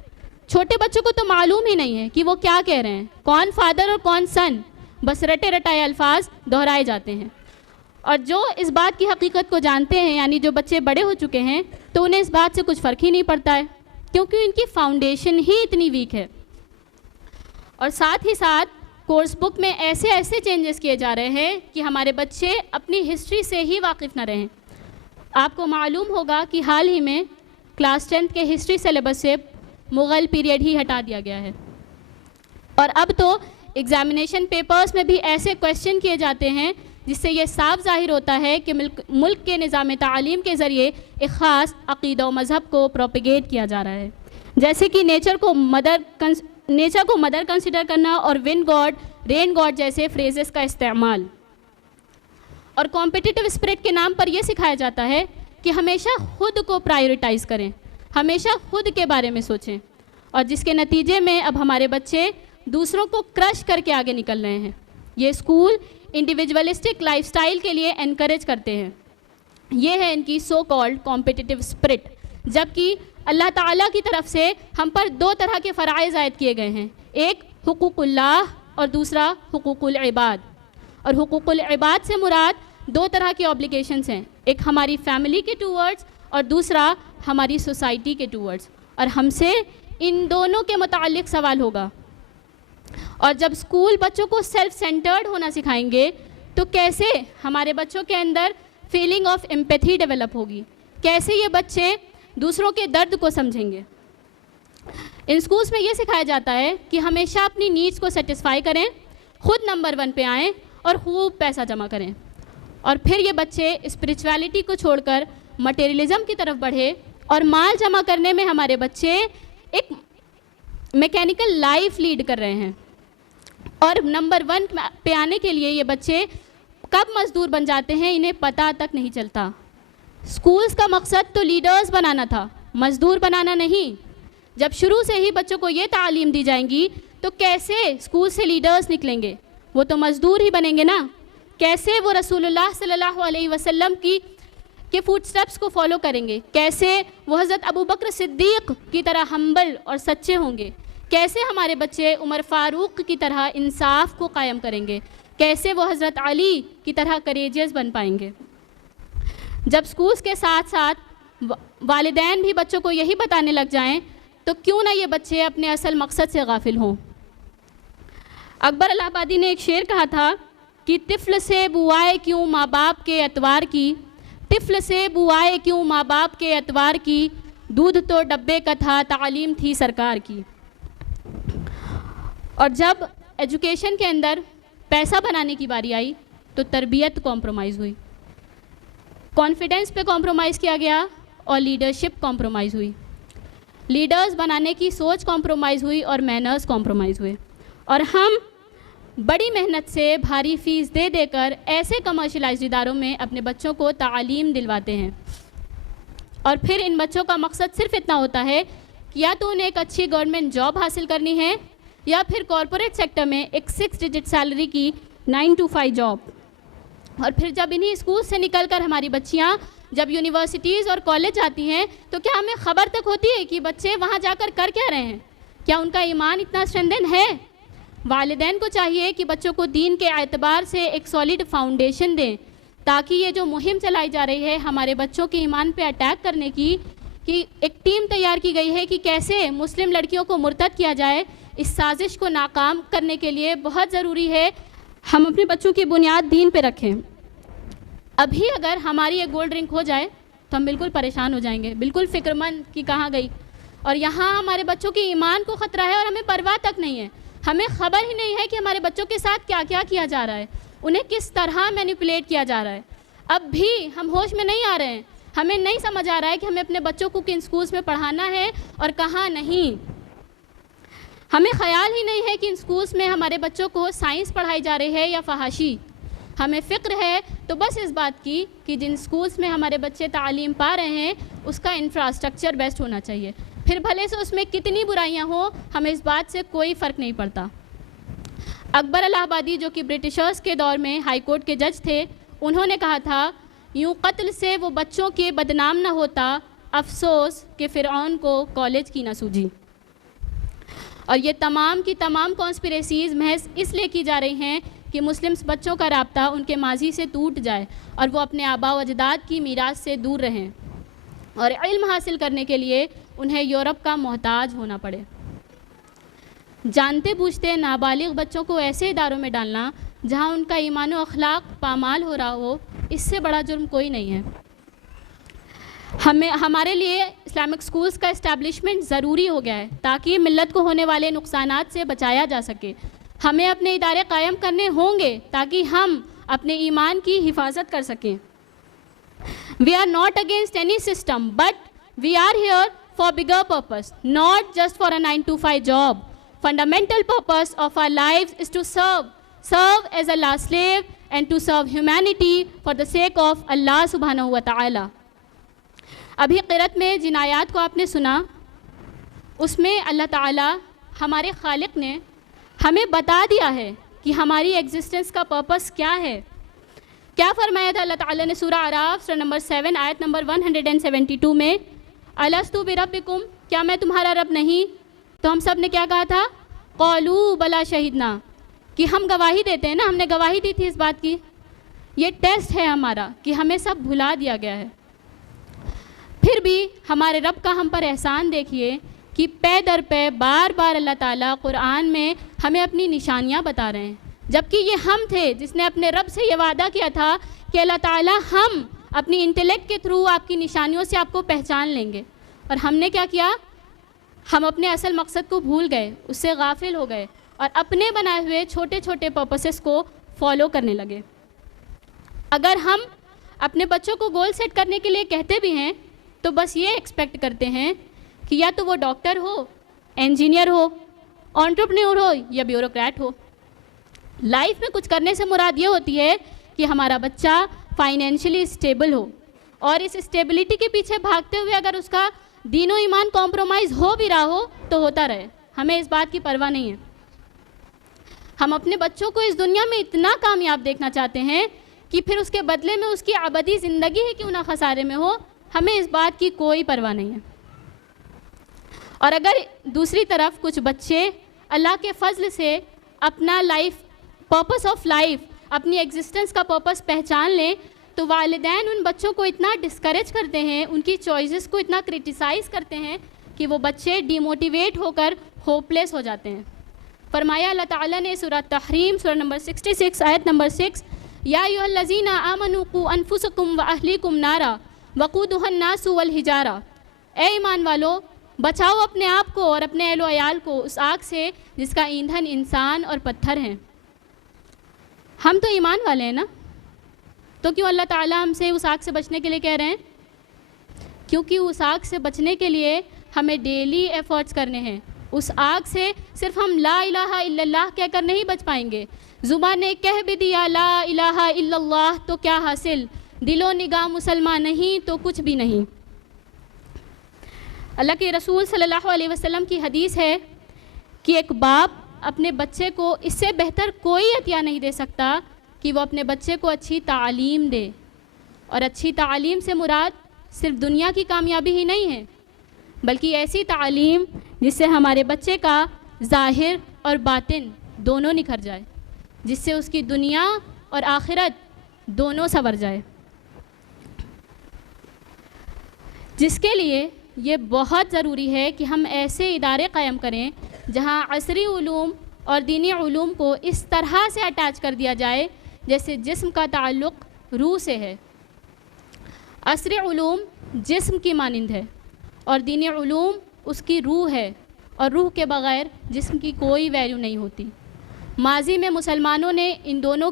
چھوٹے بچوں کو تو معلوم ہی نہیں ہے کہ وہ کیا کہہ رہے ہیں، کون فادر اور کون سن، بس رٹے رٹائے الفاظ دہرائے جاتے ہیں۔ اور جو اس بات کی حقیقت کو جانتے ہیں، یعنی جو بچے بڑے ہو چکے ہیں، تو انہیں اس بات سے کچھ فرق ہی نہیں پڑتا ہے، کیونکہ ان کی فاؤنڈیشن ہی اتنی ویک ہے۔ اور ساتھ ہی ساتھ کورس بک میں ایسے چینجز کیے جا رہے ہیں کہ ہمارے بچے اپنی ہسٹری سے ہی واقف نہ رہیں۔ آپ کو معلوم ہوگا کہ حال ہی میں کلاس 10 کے ہسٹری سلیبس سے مغل پیریڈ ہی ہٹا دیا گیا ہے، اور اب تو ایگزامینیشن پیپرز میں بھی ایسے کویشچن کیے جاتے ہیں جس سے یہ صاف ظاہر ہوتا ہے کہ ملک کے نظام تعلیم کے ذریعے ایک خاص عقیدہ و مذہب کو پروپیگیٹ کیا جا رہا ہے، جیسے کہ نیچر کو مدر کنسیڈر کرنا اور ون گاڈ، رین گاڈ جیسے فریزز کا استعمال۔ اور کمپٹیٹیو اسپرٹ کے نام پر یہ سکھایا جاتا ہے کہ ہمیشہ خود کو پرائیورٹائز کریں، ہمیشہ خود کے بارے میں سوچیں، اور جس کے نتیجے میں اب ہمارے بچے دوسروں کو کرش کر کے آگے نکل رہے ہیں۔ یہ اسکول انڈیویجولسٹک لائف سٹائل کے لیے انکریج کرتے ہیں، یہ ہے ان کی سو کالڈ کمپٹیٹیو اسپرٹ، جبکہ اللہ تعالیٰ کی طرف سے ہم پر دو طرح کے فرائض عائد کیے گئے ہیں، ایک حقوق اللہ اور دوسرا حقوق العباد۔ اور حقوق العباد سے مراد دو طرح کی اوبلیگیشنز ہیں، ایک ہماری فیملی کے ٹورڈز اور دوسرا ہماری سوسائٹی کے ٹورڈز، اور ہم سے ان دونوں کے متعلق سوال ہوگا۔ اور جب اسکول بچوں کو سیلف سینٹرڈ ہونا سکھائیں گے تو کیسے ہمارے بچوں کے اندر فیلنگ آف ایمپیتھی ڈیولپ ہوگی، کیسے یہ بچے دوسروں کے درد کو سمجھیں گے۔ ان سکولز میں یہ سکھایا جاتا ہے کہ ہمیشہ اپنی نیڈز کو سیٹسفائی کریں، خود نمبر 1 پہ آئیں اور خوب پیسہ جمع کریں، اور پھر یہ بچے اسپریچویلٹی کو چھوڑ کر مٹیریلزم کی طرف بڑھے، اور مال جمع کرنے میں ہمارے بچے ایک میکینیکل لائف لیڈ کر رہے ہیں، اور نمبر 1 پہ آنے کے لیے یہ بچے کب مزدور بن جاتے ہیں انہیں پتہ تک نہیں چلتا۔ اسکولز کا مقصد تو لیڈرز بنانا تھا، مزدور بنانا نہیں۔ جب شروع سے ہی بچوں کو یہ تعلیم دی جائیں گی تو کیسے اسکول سے لیڈرز نکلیں گے؟ وہ تو مزدور ہی بنیں گے نا۔ کیسے وہ رسول اللہ صلی اللہ علیہ وسلم کے فوٹ سٹیپس کو فالو کریں گے؟ کیسے وہ حضرت ابو بکر صدیق کی طرح ہمبل اور سچے ہوں گے؟ کیسے ہمارے بچے عمر فاروق کی طرح انصاف کو قائم کریں گے؟ کیسے وہ حضرت علی کی طرح کریجیس بن پائیں گے؟ جب اسکولز کے ساتھ ساتھ والدین بھی بچوں کو یہی بتانے لگ جائیں تو کیوں نہ یہ بچے اپنے اصل مقصد سے غافل ہوں۔ اکبر الہ آبادی نے ایک شعر کہا تھا کہ طفل سے بوائے کیوں ماں باپ کے اتوار کی، طفل سے بوائے کیوں ماں باپ کے اتوار کی، دودھ تو ڈبے کا تھا تعلیم تھی سرکار کی۔ اور جب ایجوکیشن کے اندر پیسہ بنانے کی باری آئی تو تربیت کمپرومائز ہوئی، کانفیڈنس پہ کمپرومائز کیا گیا اور لیڈرشپ کمپرومائز ہوئی، لیڈرز بنانے کی سوچ کمپرومائز ہوئی اور مینرز کمپرومائز ہوئے، اور ہم بڑی محنت سے بھاری فیس دے دے کر ایسے کمرشلائزڈ اداروں میں اپنے بچوں کو تعلیم دلواتے ہیں، اور پھر ان بچوں کا مقصد صرف اتنا ہوتا ہے کہ یا تو انہیں ایک اچھی گورنمنٹ جاب حاصل کرنی ہے یا پھر کارپوریٹ سیکٹر میں ایک 6 ڈجٹ سیلری کی 9 to 5 جاب۔ اور پھر جب انہی اسکول سے نکل کر ہماری بچیاں جب یونیورسٹیز اور کالج آتی ہیں تو کیا ہمیں خبر تک ہوتی ہے کہ بچے وہاں جا کر کیا رہے ہیں؟ کیا ان کا ایمان اتنا اسٹرینتھن ہے؟ والدین کو چاہیے کہ بچوں کو دین کے اعتبار سے ایک سالڈ فاؤنڈیشن دیں، تاکہ یہ جو مہم چلائی جا رہی ہے ہمارے بچوں کے ایمان پہ اٹیک کرنے کی، کہ ایک ٹیم تیار کی گئی ہے کہ کیسے مسلم لڑکیوں کو مرتد کیا جائے. اس سازش کو ناکام کرنے کے لیے بہت ضروری ہے ہم اپنے بچوں کی بنیاد دین پہ رکھیں. ابھی اگر ہماری یہ گولڈ ڈرنک ہو جائے تو ہم بالکل پریشان ہو جائیں گے, بالکل فکر مند کہ کہاں گئی. اور یہاں ہمارے بچوں کے ایمان کو خطرہ ہے اور ہمیں پرواہ تک نہیں ہے. ہمیں خبر ہی نہیں ہے کہ ہمارے بچوں کے ساتھ کیا کیا کیا جا رہا ہے, انہیں کس طرح مینیپولیٹ کیا جا رہا ہے. اب بھی ہم ہوش میں نہیں آ رہے ہیں, ہمیں نہیں سمجھ آ رہا ہے کہ ہمیں اپنے بچوں کو کن سکولز میں پڑھانا ہے اور کہاں نہیں. ہمیں خیال ہی نہیں ہے کہ ان سکولز میں ہمارے بچوں کو سائنس پڑھائی جا رہی ہے یا فحاشی. ہمیں فکر ہے تو بس اس بات کی کہ جن سکولز میں ہمارے بچے تعلیم پا رہے ہیں اس کا انفراسٹرکچر بیسٹ ہونا چاہیے. پھر بھلے سے اس میں کتنی برائیاں ہوں, ہمیں اس بات سے کوئی فرق نہیں پڑتا. اکبر الہ آبادی جو کہ برٹشرز کے دور میں ہائی کورٹ کے جج تھے, انہوں نے کہا تھا یوں قتل سے وہ بچوں کے بدنام نہ ہوتا, افسوس کہ فرعون کو کالج کی نہ سوجی. اور یہ تمام کی تمام کانسپریسیز محض اس لیے کی جا رہی ہیں کہ مسلم بچوں کا رابطہ ان کے ماضی سے ٹوٹ جائے اور وہ اپنے آباء و اجداد کی میراث سے دور رہیں اور علم حاصل کرنے کے لیے انہیں یورپ کا محتاج ہونا پڑے. جانتے بوجھتے نابالغ بچوں کو ایسے اداروں میں ڈالنا جہاں ان کا ایمان و اخلاق پامال ہو رہا ہو, اس سے بڑا جرم کوئی نہیں ہے. ہمارے لیے اسلامک سکولز کا اسٹیبلشمنٹ ضروری ہو گیا ہے تاکہ ملت کو ہونے والے نقصانات سے بچایا جا سکے. ہمیں اپنے ادارے قائم کرنے ہوں گے تاکہ ہم اپنے ایمان کی حفاظت کر سکیں. We are not against any system, but we are here for bigger purpose, not just for a 9 to 5 job. Fundamental purpose of our lives is to serve as Allah's slave and to serve humanity for the sake of Allah subhanahu wa ta'ala. ابھی قرأت میں جن آیات کو آپ نے سنا اس میں اللہ تعالیٰ ہمارے خالق نے ہمیں بتا دیا ہے کہ ہماری ایگزسٹنس کا پرپس کیا ہے. کیا فرمایا تھا اللہ تعالیٰ نے سورہ اعراف سورہ نمبر 7 آیت نمبر 172 میں, الستُ بربکم, کیا میں تمہارا رب نہیں؟ تو ہم سب نے کیا کہا تھا؟ قالوا بلا شہدنا, کہ ہم گواہی دیتے ہیں نا, ہم نے گواہی دی تھی اس بات کی. یہ ٹیسٹ ہے ہمارا کہ ہمیں سب بھلا دیا گیا ہے. پھر بھی ہمارے رب کا ہم پر احسان دیکھیے کہ پے در پے بار بار اللہ تعالیٰ قرآن میں ہمیں اپنی نشانیاں بتا رہے ہیں, جبکہ یہ ہم تھے جس نے اپنے رب سے یہ وعدہ کیا تھا کہ اللہ تعالیٰ ہم اپنی انٹلیکٹ کے تھرو آپ کی نشانیوں سے آپ کو پہچان لیں گے. اور ہم نے کیا کیا؟ ہم اپنے اصل مقصد کو بھول گئے, اس سے غافل ہو گئے اور اپنے بنائے ہوئے چھوٹے چھوٹے پرپسز کو فالو کرنے لگے. اگر ہم اپنے بچوں کو گول سیٹ کرنے کے لیے کہتے بھی ہیں تو بس یہ ایکسپیکٹ کرتے ہیں کہ یا تو وہ ڈاکٹر ہو, انجینئر ہو, انٹرپرینور ہو یا بیوروکریٹ ہو. لائف میں کچھ کرنے سے مراد یہ ہوتی ہے کہ ہمارا بچہ فائنینشلی اسٹیبل ہو, اور اس اسٹیبلٹی کے پیچھے بھاگتے ہوئے اگر اس کا دین و ایمان کمپرومائز ہو بھی رہا ہو تو ہوتا رہے. ہمیں اس بات کی پرواہ نہیں ہے. ہم اپنے بچوں کو اس دنیا میں اتنا کامیاب دیکھنا چاہتے ہیں کہ پھر اس کے بدلے میں اس کی ابدی زندگی ہی کیوں نہ خسارے میں ہو, ہمیں اس بات کی کوئی پرواہ نہیں ہے. اور اگر دوسری طرف کچھ بچے اللہ کے فضل سے اپنا پرپس آف لائف, اپنی ایگزسٹنس کا پرپس پہچان لیں تو والدین ان بچوں کو اتنا ڈسکریج کرتے ہیں, ان کی چوائسز کو اتنا کرٹیسائز کرتے ہیں کہ وہ بچے ڈی موٹیویٹ ہو کر ہوپ لیس ہو جاتے ہیں. فرمایا اللہ تعالیٰ نے سورہ تحریم سورہ نمبر 66 آیت نمبر 6, یا ایھا الذین آمنوا قوا انفسکم واہلیکم نارا وقودھا الناس والحجارہ, اے ایمان والو بچاؤ اپنے آپ کو اور اپنے اہل و عیال کو اس آگ سے جس کا ایندھن انسان اور پتھر ہیں. ہم تو ایمان والے ہیں نا, تو کیوں اللہ تعالیٰ ہم سے اس آگ سے بچنے کے لیے کہہ رہے ہیں؟ کیونکہ اس آگ سے بچنے کے لیے ہمیں ڈیلی ایفرٹس کرنے ہیں. اس آگ سے صرف ہم لا الہ الا اللہ کہہ کر نہیں بچ پائیں گے. زبان نے کہہ بھی دیا لا الہ الا اللہ تو کیا حاصل, دل و نگاہ مسلمان نہیں تو کچھ بھی نہیں. اللہ کے رسول صلی اللہ علیہ وسلم کی حدیث ہے کہ ایک باپ اپنے بچے کو اس سے بہتر کوئی عطیہ نہیں دے سکتا کہ وہ اپنے بچے کو اچھی تعلیم دے. اور اچھی تعلیم سے مراد صرف دنیا کی کامیابی ہی نہیں ہے, بلکہ ایسی تعلیم جس سے ہمارے بچے کا ظاہر اور باطن دونوں نکھر جائے, جس سے اس کی دنیا اور آخرت دونوں سنور جائے, جس کے لیے یہ بہت ضروری ہے کہ ہم ایسے ادارے قائم کریں جہاں عصری علوم اور دینی علوم کو اس طرح سے اٹیچ کر دیا جائے جیسے جسم کا تعلق روح سے ہے. عصری علوم جسم کی مانند ہے اور دینی علوم اس کی روح ہے، اور روح کے بغیر جسم کی کوئی ویلیو نہیں ہوتی. ماضی میں مسلمانوں نے ان دونوں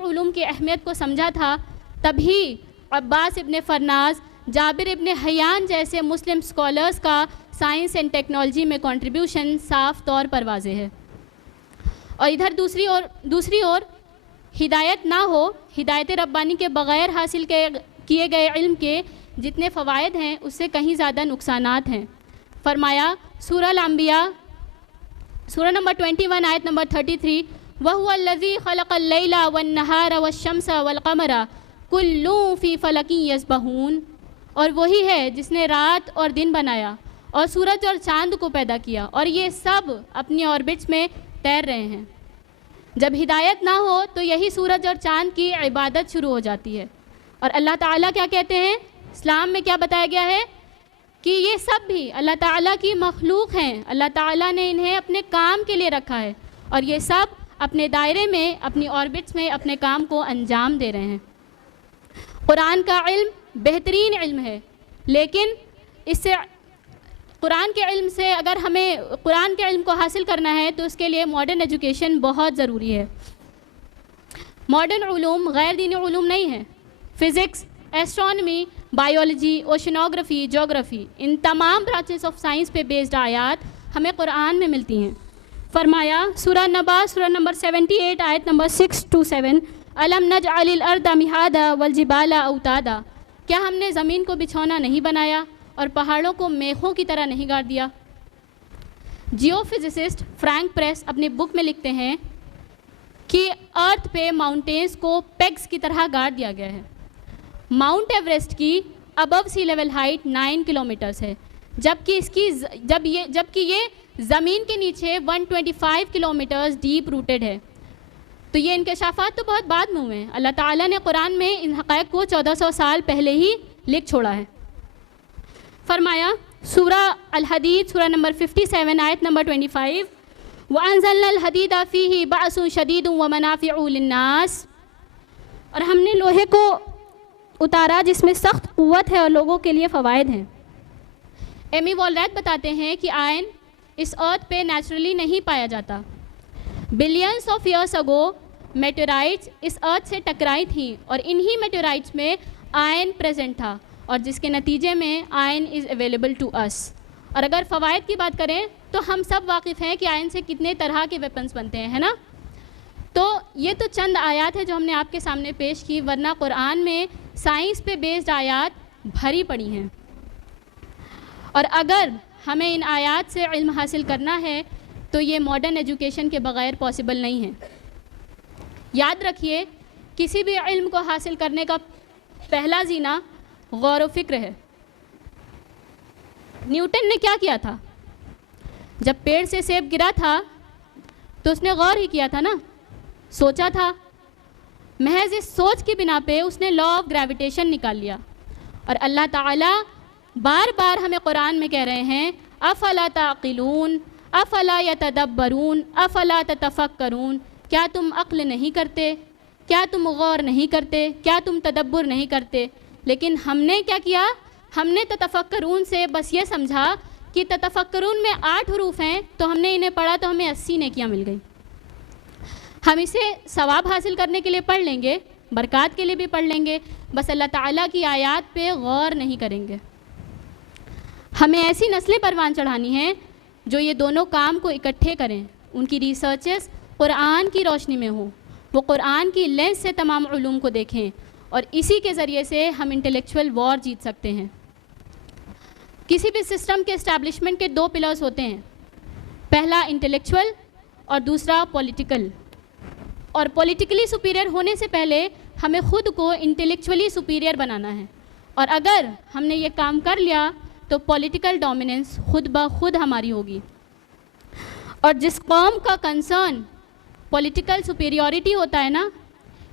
علوم کی اہمیت کو سمجھا تھا، تبھی عباس ابن فرناز، جابر ابن حیان جیسے مسلم اسکالرز کا سائنس اینڈ ٹیکنالوجی میں کنٹریبیوشن صاف طور پر واضح ہے. اور ادھر دوسری اور ہدایت نہ ہو، ہدایت ربانی کے بغیر حاصل کیے گئے علم کے جتنے فوائد ہیں اس سے کہیں زیادہ نقصانات ہیں. فرمایا سورہ الانبیاء سورہ نمبر 21 آیت نمبر 33، وَهُوَ الَّذِي خَلَقَ اللَّيْلَ وَالنَّهَارَ وَالشَّمْسَ وَالْقَمَرَ كُلٌّ فِي فَلَكٍ يَسْبَحُونَ، اور وہی ہے جس نے رات اور دن بنایا اور سورج اور چاند کو پیدا کیا اور یہ سب اپنی آربٹس میں تیر رہے ہیں. جب ہدایت نہ ہو تو یہی سورج اور چاند کی عبادت شروع ہو جاتی ہے. اور اللہ تعالیٰ کیا کہتے ہیں؟ اسلام میں کیا بتایا گیا ہے کہ یہ سب بھی اللہ تعالیٰ کی مخلوق ہیں، اللہ تعالیٰ نے انہیں اپنے کام کے لیے رکھا ہے اور یہ سب اپنے دائرے میں، اپنی آربٹس میں اپنے کام کو انجام دے رہے ہیں. قرآن کا علم بہترین علم ہے، لیکن قرآن کے علم سے اگر ہمیں قرآن کے علم کو حاصل کرنا ہے تو اس کے لیے ماڈرن ایجوکیشن بہت ضروری ہے. ماڈرن علوم غیر دینی علوم نہیں ہیں. فزکس، ایسٹرونومی، بایولوجی، اوشنوگرافی، جغرافی، ان تمام برانچز آف سائنس پہ بیسڈ آیات ہمیں قرآن میں ملتی ہیں. فرمایا سورہ نبا سورہ نمبر 78 آیت نمبر 6 to 7، الم نجعل الارض مہادا والجبال اوتادا، کیا ہم نے زمین کو بچھونا نہیں بنایا اور پہاڑوں کو میخوں کی طرح نہیں گاڑ دیا. جیو فزسسٹ فرینک پریس اپنی بک میں لکھتے ہیں کہ ارتھ پہ ماؤنٹینز کو پیگز کی طرح گاڑ دیا گیا ہے. ماؤنٹ ایوریسٹ کی ابو سی لیول ہائٹ 9 کلومیٹرز ہے، جبکہ یہ زمین کے نیچے 125 کلومیٹرز ڈیپ روٹڈ ہے. تو یہ انکشافات تو بہت بعد میں ہوئے ہیں. اللہ تعالیٰ نے قرآن میں ان حقائق کو 1400 سال پہلے ہی لکھ چھوڑا ہے. فرمایا سورہ الحدید سورہ نمبر 57 آیت نمبر 25، وَأَنزَلْنَا الْحَدِيدَ فِيهِ بَأْسٌ شَدِيدٌ وَمَنَافِعُ لِلنَّاسِ، اور ہم نے لوہے کو اتارا جس میں سخت قوت ہے اور لوگوں کے لیے فوائد ہیں. ایمی والریت بتاتے ہیں کہ آئرن اس ارتھ پہ نیچرلی نہیں پایا جاتا. Billions of years ago meteorites اس ارتھ سے ٹکرائی تھیں اور انہی میٹیورائٹس میں آئرن پریزنٹ تھا، اور جس کے نتیجے میں آئرن از اویلیبل ٹو اس. اور اگر فوائد کی بات کریں تو ہم سب واقف ہیں کہ آئرن سے کتنے طرح کے ویپنز بنتے ہیں، ہے نا. تو یہ تو چند آیات ہے جو ہم نے آپ کے سامنے پیش کی، ورنہ قرآن میں سائنس پہ بیسڈ آیات بھری پڑی ہیں. اور اگر ہمیں ان آیات سے علم حاصل کرنا ہے تو یہ ماڈرن ایجوکیشن کے بغیر پاسبل نہیں ہے. یاد رکھیے کسی بھی علم کو حاصل کرنے کا پہلا زینہ غور و فکر ہے. نیوٹن نے کیا کیا تھا؟ جب پیڑ سے سیب گرا تھا تو اس نے غور ہی کیا تھا نا، سوچا تھا. محض اس سوچ کی بنا پہ اس نے لا آف گریویٹیشن نکال لیا. اور اللہ تعالیٰ بار بار ہمیں قرآن میں کہہ رہے ہیں افلا تعقلون افلا یتدبرون افلا تتفکرون، کیا تم عقل نہیں کرتے، کیا تم غور نہیں کرتے، کیا تم تدبر نہیں کرتے. لیکن ہم نے کیا کیا؟ ہم نے تتفکرون سے بس یہ سمجھا کہ تتفکرون میں 8 حروف ہیں تو ہم نے انہیں پڑھا تو ہمیں 80 نیکیاں مل گئی. ہم اسے ثواب حاصل کرنے کے لیے پڑھ لیں گے، برکات کے لیے بھی پڑھ لیں گے، بس اللہ تعالیٰ کی آیات پہ غور نہیں کریں گے. ہمیں ایسی نسلیں پروان چڑھانی ہیں جو یہ دونوں کام کو اکٹھے کریں، ان کی ریسرچز قرآن کی روشنی میں ہوں، وہ قرآن کی لینس سے تمام علوم کو دیکھیں، اور اسی کے ذریعے سے ہم انٹلیکچوئل وار جیت سکتے ہیں. کسی بھی سسٹم کے اسٹیبلشمنٹ کے 2 پلرز ہوتے ہیں، پہلا انٹلیکچوئل اور دوسرا پولیٹیکل. اور پولیٹیکلی سپیریئر ہونے سے پہلے ہمیں خود کو انٹلیکچولی سپیریئر بنانا ہے. اور اگر ہم نے یہ کام کر لیا تو پولیٹیکل ڈومیننس خود بخود ہماری ہوگی. اور جس قوم کا کنسرن پولیٹیکل سپیریورٹی ہوتا ہے نا،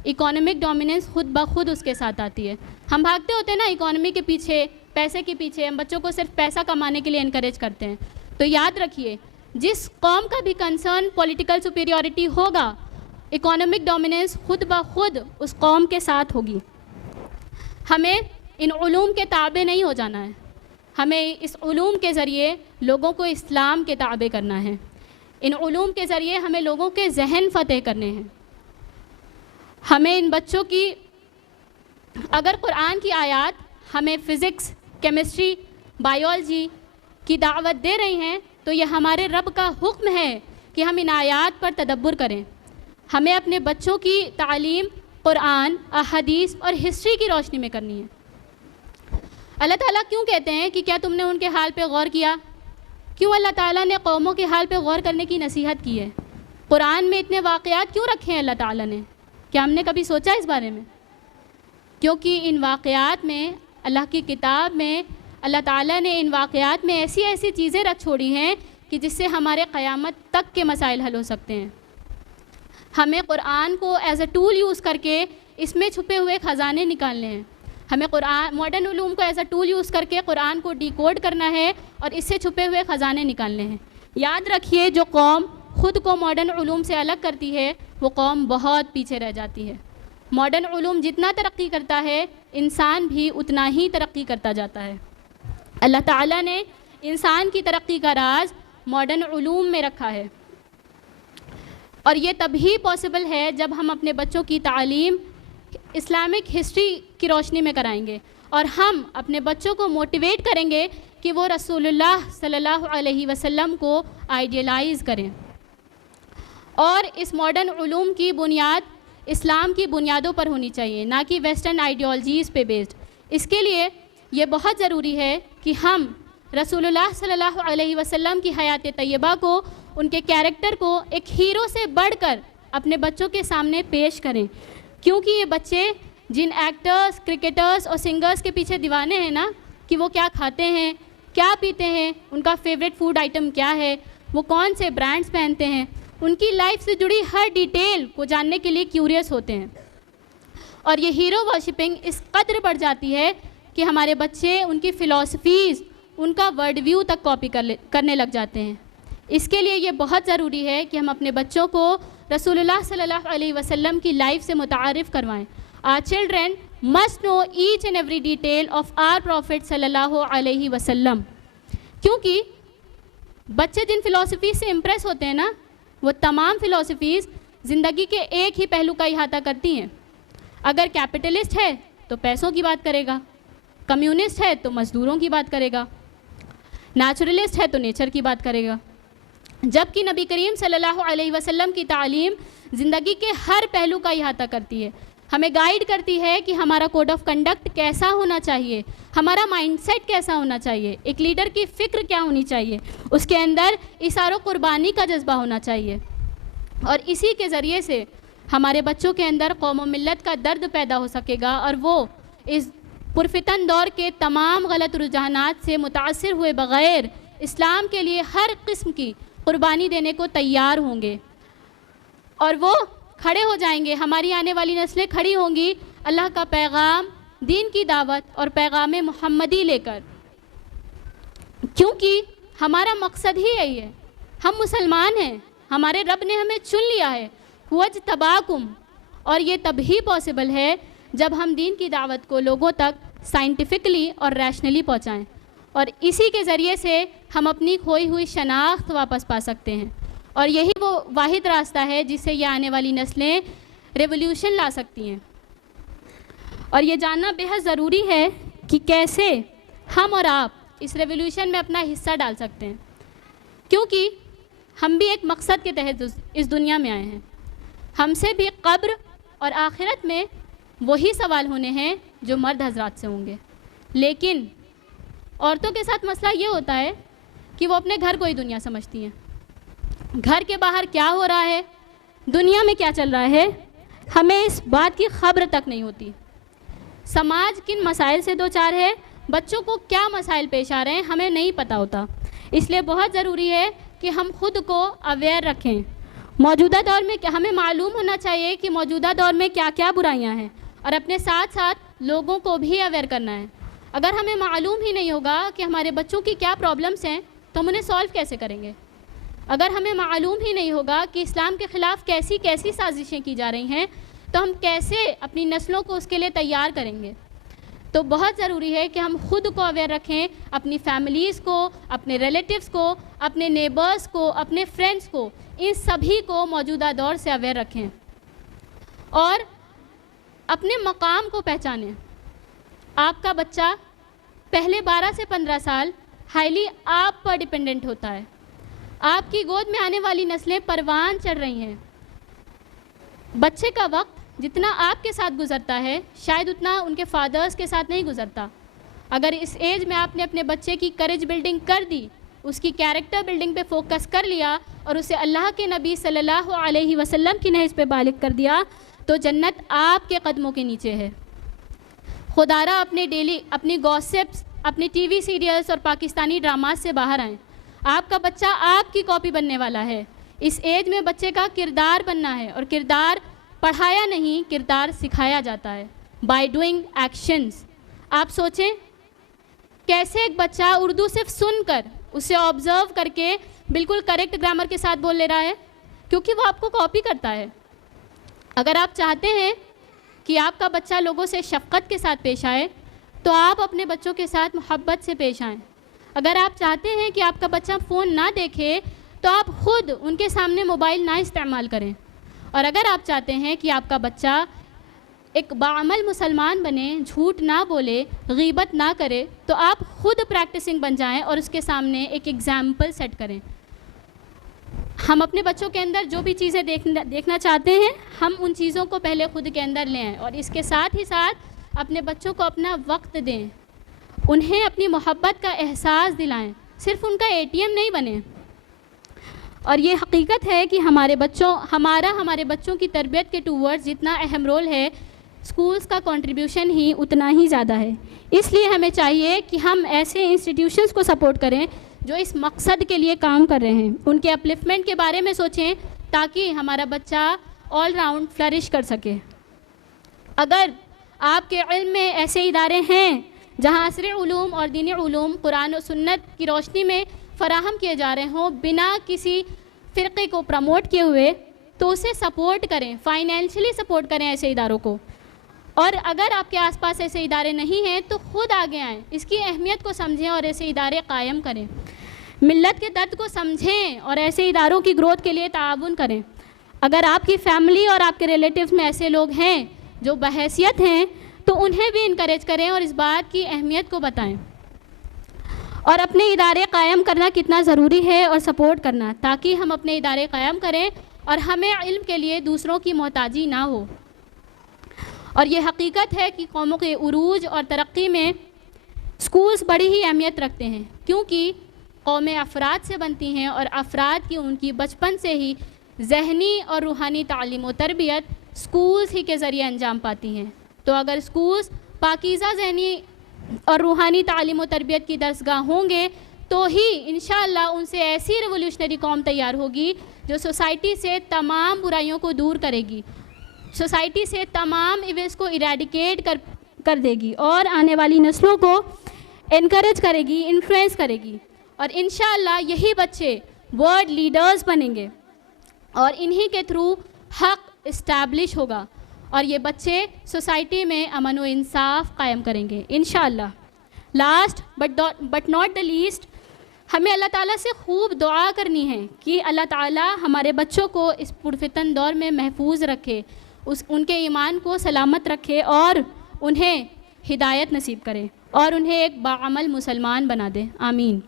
اکانومک ڈومیننس خود بخود اس کے ساتھ آتی ہے. ہم بھاگتے ہوتے ہیں نا اکانومی کے پیچھے، پیسے کے پیچھے، ہم بچوں کو صرف پیسہ کمانے کے لیے انکریج کرتے ہیں. تو یاد رکھیے، جس قوم کا بھی کنسرن پولیٹیکل سپیریورٹی ہوگا، اکانومک ڈومیننس خود بخود اس قوم کے ساتھ ہوگی. ہمیں ان علوم کے تابع نہیں ہو جانا ہے، ہمیں اس علوم کے ذریعے لوگوں کو اسلام کے تابع کرنا ہے. ان علوم کے ذریعے ہمیں لوگوں کے ذہن فتح کرنے ہیں. ہمیں ان بچوں کی، اگر قرآن کی آیات ہمیں فزکس، کیمسٹری، بائیولوجی کی دعوت دے رہی ہیں تو یہ ہمارے رب کا حکم ہے کہ ہم ان آیات پر تدبر کریں. ہمیں اپنے بچوں کی تعلیم قرآن، احادیث اور ہسٹری کی روشنی میں کرنی ہے. اللہ تعالیٰ کیوں کہتے ہیں کہ کیا تم نے ان کے حال پہ غور کیا؟ کیوں اللہ تعالیٰ نے قوموں کے حال پہ غور کرنے کی نصیحت کی ہے؟ قرآن میں اتنے واقعات کیوں رکھے ہیں اللہ تعالیٰ نے؟ کیا ہم نے کبھی سوچا اس بارے میں؟ کیونکہ ان واقعات میں، اللہ کی کتاب میں، اللہ تعالیٰ نے ان واقعات میں ایسی ایسی چیزیں رکھ چھوڑی ہیں کہ جس سے ہمارے قیامت تک کے مسائل حل ہو سکتے ہیں. ہمیں قرآن کو ایز اے ٹول یوز کر کے اس میں چھپے ہوئے خزانے نکالنے ہیں. ہمیں قرآن، ماڈرن علوم کو ایز اے ٹول یوز کر کے قرآن کو ڈی کوڈ کرنا ہے اور اس سے چھپے ہوئے خزانے نکالنے ہیں. یاد رکھیے، جو قوم خود کو ماڈرن علوم سے الگ کرتی ہے وہ قوم بہت پیچھے رہ جاتی ہے. ماڈرن علوم جتنا ترقی کرتا ہے، انسان بھی اتنا ہی ترقی کرتا جاتا ہے. اللہ تعالیٰ نے انسان کی ترقی کا راز ماڈرن علوم میں رکھا ہے، اور یہ تبھی پاسبل ہے جب ہم اپنے بچوں کی تعلیم اسلامک ہسٹری کی روشنی میں کرائیں گے، اور ہم اپنے بچوں کو موٹیویٹ کریں گے کہ وہ رسول اللہ صلی اللہ علیہ وسلم کو آئیڈیلائز کریں. اور اس ماڈرن علوم کی بنیاد اسلام کی بنیادوں پر ہونی چاہیے، نہ کہ ویسٹرن آئیڈیالوجیز پہ بیسڈ. اس کے لیے یہ بہت ضروری ہے کہ ہم رسول اللہ صلی اللہ علیہ وسلم کی حیات طیبہ کو، ان کے کیریکٹر کو ایک ہیرو سے بڑھ کر اپنے بچوں کے سامنے پیش کریں. کیونکہ یہ بچے جن ایکٹرز، کرکٹرز اور سنگرز کے پیچھے دیوانے ہیں نا، کہ وہ کیا کھاتے ہیں، کیا پیتے ہیں، ان کا فیوریٹ فوڈ آئٹم کیا ہے، وہ کون سے برانڈز پہنتے ہیں، ان کی لائف سے جڑی ہر ڈیٹیل کو جاننے کے لیے کیوریس ہوتے ہیں. اور یہ ہیرو ورشپنگ اس قدر بڑھ جاتی ہے کہ ہمارے بچے ان کی فلاسفیز، ان کا ورڈ ویو تک کاپی کرنے لگ جاتے ہیں. اس کے لیے یہ بہت ضروری ہے کہ ہم اپنے بچوں کو رسول اللہ صلی اللہ علیہ وسلم کی لائف سے متعارف کروائیں. Our children must know each and every detail of our Prophet صلی اللہ علیہ وسلم. کیونکہ بچے جن فلاسفیز سے امپریس ہوتے ہیں نا، وہ تمام فلاسفیز زندگی کے ایک ہی پہلو کا احاطہ کرتی ہیں. اگر کیپٹلسٹ ہے تو پیسوں کی بات کرے گا، کمیونسٹ ہے تو مزدوروں کی بات کرے گا، نیچرلسٹ ہے تو نیچر کی بات کرے گا. جبکہ نبی کریم صلی اللہ علیہ وسلم کی تعلیم زندگی کے ہر پہلو کا احاطہ کرتی ہے، ہمیں گائیڈ کرتی ہے کہ ہمارا کوڈ آف کنڈکٹ کیسا ہونا چاہیے، ہمارا مائنڈ سیٹ کیسا ہونا چاہیے، ایک لیڈر کی فکر کیا ہونی چاہیے، اس کے اندر ایثار و قربانی کا جذبہ ہونا چاہیے. اور اسی کے ذریعے سے ہمارے بچوں کے اندر قوم و ملت کا درد پیدا ہو سکے گا، اور وہ اس پرفتن دور کے تمام غلط رجحانات سے متاثر ہوئے بغیر اسلام کے لیے ہر قسم کی قربانی دینے کو تیار ہوں گے، اور وہ کھڑے ہو جائیں گے. ہماری آنے والی نسلیں کھڑی ہوں گی اللہ کا پیغام، دین کی دعوت اور پیغام محمدی لے کر. کیونکہ ہمارا مقصد ہی یہی ہے، ہم مسلمان ہیں، ہمارے رب نے ہمیں چن لیا ہے، وَاجْتَبَاكُمْ. اور یہ تبھی پاسبل ہے جب ہم دین کی دعوت کو لوگوں تک سائنٹیفکلی اور ریشنلی پہنچائیں، اور اسی کے ذریعے سے ہم اپنی کھوئی ہوئی شناخت واپس پا سکتے ہیں. اور یہی وہ واحد راستہ ہے جس سے یہ آنے والی نسلیں ریولیوشن لا سکتی ہیں. اور یہ جاننا بہت ضروری ہے کہ کیسے ہم اور آپ اس ریولیوشن میں اپنا حصہ ڈال سکتے ہیں، کیونکہ ہم بھی ایک مقصد کے تحت اس دنیا میں آئے ہیں. ہم سے بھی قبر اور آخرت میں وہی سوال ہونے ہیں جو مرد حضرات سے ہوں گے. لیکن عورتوں کے ساتھ مسئلہ یہ ہوتا ہے کہ وہ اپنے گھر کو ہی دنیا سمجھتی ہیں. گھر کے باہر کیا ہو رہا ہے، دنیا میں کیا چل رہا ہے، ہمیں اس بات کی خبر تک نہیں ہوتی. سماج کن مسائل سے دوچار ہے، بچوں کو کیا مسائل پیش آ رہے ہیں، ہمیں نہیں پتہ ہوتا. اس لیے بہت ضروری ہے کہ ہم خود کو اویئر رکھیں. موجودہ دور میں ہمیں معلوم ہونا چاہیے کہ موجودہ دور میں کیا کیا برائیاں ہیں، اور اپنے ساتھ ساتھ لوگوں کو بھی اویئر کرنا ہے. اگر ہمیں معلوم ہی نہیں ہوگا کہ ہمارے بچوں کی کیا پرابلمس ہیں تو ہم انہیں سولو کیسے کریں گے؟ اگر ہمیں معلوم ہی نہیں ہوگا کہ اسلام کے خلاف کیسی کیسی سازشیں کی جا رہی ہیں تو ہم کیسے اپنی نسلوں کو اس کے لیے تیار کریں گے؟ تو بہت ضروری ہے کہ ہم خود کو اویئر رکھیں، اپنی فیملیز کو، اپنے ریلیٹیوز کو، اپنے نیبرز کو، اپنے فرینڈز کو، ان سبھی کو موجودہ دور سے اویئر رکھیں اور اپنے مقام کو پہچانیں۔ آپ کا بچہ پہلے 12 سے 15 سال ہائیلی آپ پر ڈیپینڈنٹ ہوتا ہے۔ آپ کی گود میں آنے والی نسلیں پروان چڑھ رہی ہیں۔ بچے کا وقت جتنا آپ کے ساتھ گزرتا ہے شاید اتنا ان کے فادرز کے ساتھ نہیں گزرتا۔ اگر اس ایج میں آپ نے اپنے بچے کی کریج بلڈنگ کر دی، اس کی کیریکٹر بلڈنگ پہ فوکس کر لیا اور اسے اللہ کے نبی صلی اللہ علیہ وسلم کی نہج پہ بالغ کر دیا تو جنت آپ کے قدموں کے نیچے ہے۔ خدارہ اپنی گوسپس، اپنے ٹی وی سیریلز اور پاکستانی ڈراماز سے باہر آئیں۔ آپ کا بچہ آپ کی کاپی بننے والا ہے۔ اس ایج میں بچے کا کردار بننا ہے، اور کردار پڑھایا نہیں، کردار سکھایا جاتا ہے بائی ڈوئنگ ایکشنز۔ آپ سوچیں کیسے ایک بچہ اردو صرف سن کر، اسے آبزرو کر کے بالکل کریکٹ گرامر کے ساتھ بول لے رہا ہے، کیونکہ وہ آپ کو کاپی کرتا ہے۔ اگر آپ چاہتے ہیں کہ آپ کا بچہ لوگوں سے شفقت کے ساتھ پیش آئے تو آپ اپنے بچوں کے ساتھ محبت سے پیش آئیں۔ اگر آپ چاہتے ہیں کہ آپ کا بچہ فون نہ دیکھے تو آپ خود ان کے سامنے موبائل نہ استعمال کریں، اور اگر آپ چاہتے ہیں کہ آپ کا بچہ ایک باعمل مسلمان بنے، جھوٹ نہ بولے، غیبت نہ کرے، تو آپ خود پریکٹسنگ بن جائیں اور اس کے سامنے ایک ایگزامپل سیٹ کریں۔ ہم اپنے بچوں کے اندر جو بھی چیزیں دیکھنا چاہتے ہیں، ہم ان چیزوں کو پہلے خود کے اندر لے آئیں، اور اس کے ساتھ ہی ساتھ اپنے بچوں کو اپنا وقت دیں، انہیں اپنی محبت کا احساس دلائیں، صرف ان کا ATM نہیں بنیں۔ اور یہ حقیقت ہے کہ ہمارے بچوں کی تربیت کے ٹورڈز جتنا اہم رول ہے، اسکولز کا کنٹریبیوشن ہی اتنا ہی زیادہ ہے۔ اس لیے ہمیں چاہیے کہ ہم ایسے انسٹیٹیوشنز کو سپورٹ کریں جو اس مقصد کے لیے کام کر رہے ہیں، ان کے اپلفمنٹ کے بارے میں سوچیں تاکہ ہمارا بچہ آل راؤنڈ فلرش کر سکے۔ اگر آپ کے علم میں ایسے ادارے ہیں جہاں عصری علوم اور دینی علوم قرآن و سنت کی روشنی میں فراہم کیے جا رہے ہوں بنا کسی فرقے کو پروموٹ کیے ہوئے، تو اسے سپورٹ کریں، فائنینشلی سپورٹ کریں ایسے اداروں کو۔ اور اگر آپ کے آس پاس ایسے ادارے نہیں ہیں تو خود آگے آئیں، اس کی اہمیت کو سمجھیں اور ایسے ادارے قائم کریں، ملت کے درد کو سمجھیں اور ایسے اداروں کی گروتھ کے لیے تعاون کریں۔ اگر آپ کی فیملی اور آپ کے ریلیٹیوز میں ایسے لوگ ہیں جو بحیثیت ہیں تو انہیں بھی انکریج کریں اور اس بات کی اہمیت کو بتائیں، اور اپنے ادارے قائم کرنا کتنا ضروری ہے اور سپورٹ کرنا، تاکہ ہم اپنے ادارے قائم کریں اور ہمیں علم کے لیے دوسروں کی محتاجی نہ ہو۔ اور یہ حقیقت ہے کہ قوموں کے عروج اور ترقی میں اسکولز بڑی ہی اہمیت رکھتے ہیں، کیونکہ قومیں افراد سے بنتی ہیں اور افراد کی ان کی بچپن سے ہی ذہنی اور روحانی تعلیم و تربیت اسکولز ہی کے ذریعے انجام پاتی ہیں۔ تو اگر اسکولز پاکیزہ ذہنی اور روحانی تعلیم و تربیت کی درسگاہ ہوں گے تو ہی انشاءاللہ ان سے ایسی ریولوشنری قوم تیار ہوگی جو سوسائٹی سے تمام برائیوں کو دور کرے گی، سوسائٹی سے تمام ایونٹس کو ایریڈیکیٹ کر دے گی اور آنے والی نسلوں کو انکریج کرے گی، انفلوئنس کرے گی، اور انشاءاللہ یہی بچے ورلڈ لیڈرز بنیں گے اور انہی کے تھرو حق اسٹیبلش ہوگا، اور یہ بچے سوسائٹی میں امن و انصاف قائم کریں گے انشاءاللہ۔ Last but not the least, ہمیں اللہ تعالیٰ سے خوب دعا کرنی ہے کہ اللہ تعالیٰ ہمارے بچوں کو اس پرفتن دور میں محفوظ رکھے، ان کے ایمان کو سلامت رکھے اور انہیں ہدایت نصیب کرے اور انہیں ایک باعمل مسلمان بنا دے، آمین۔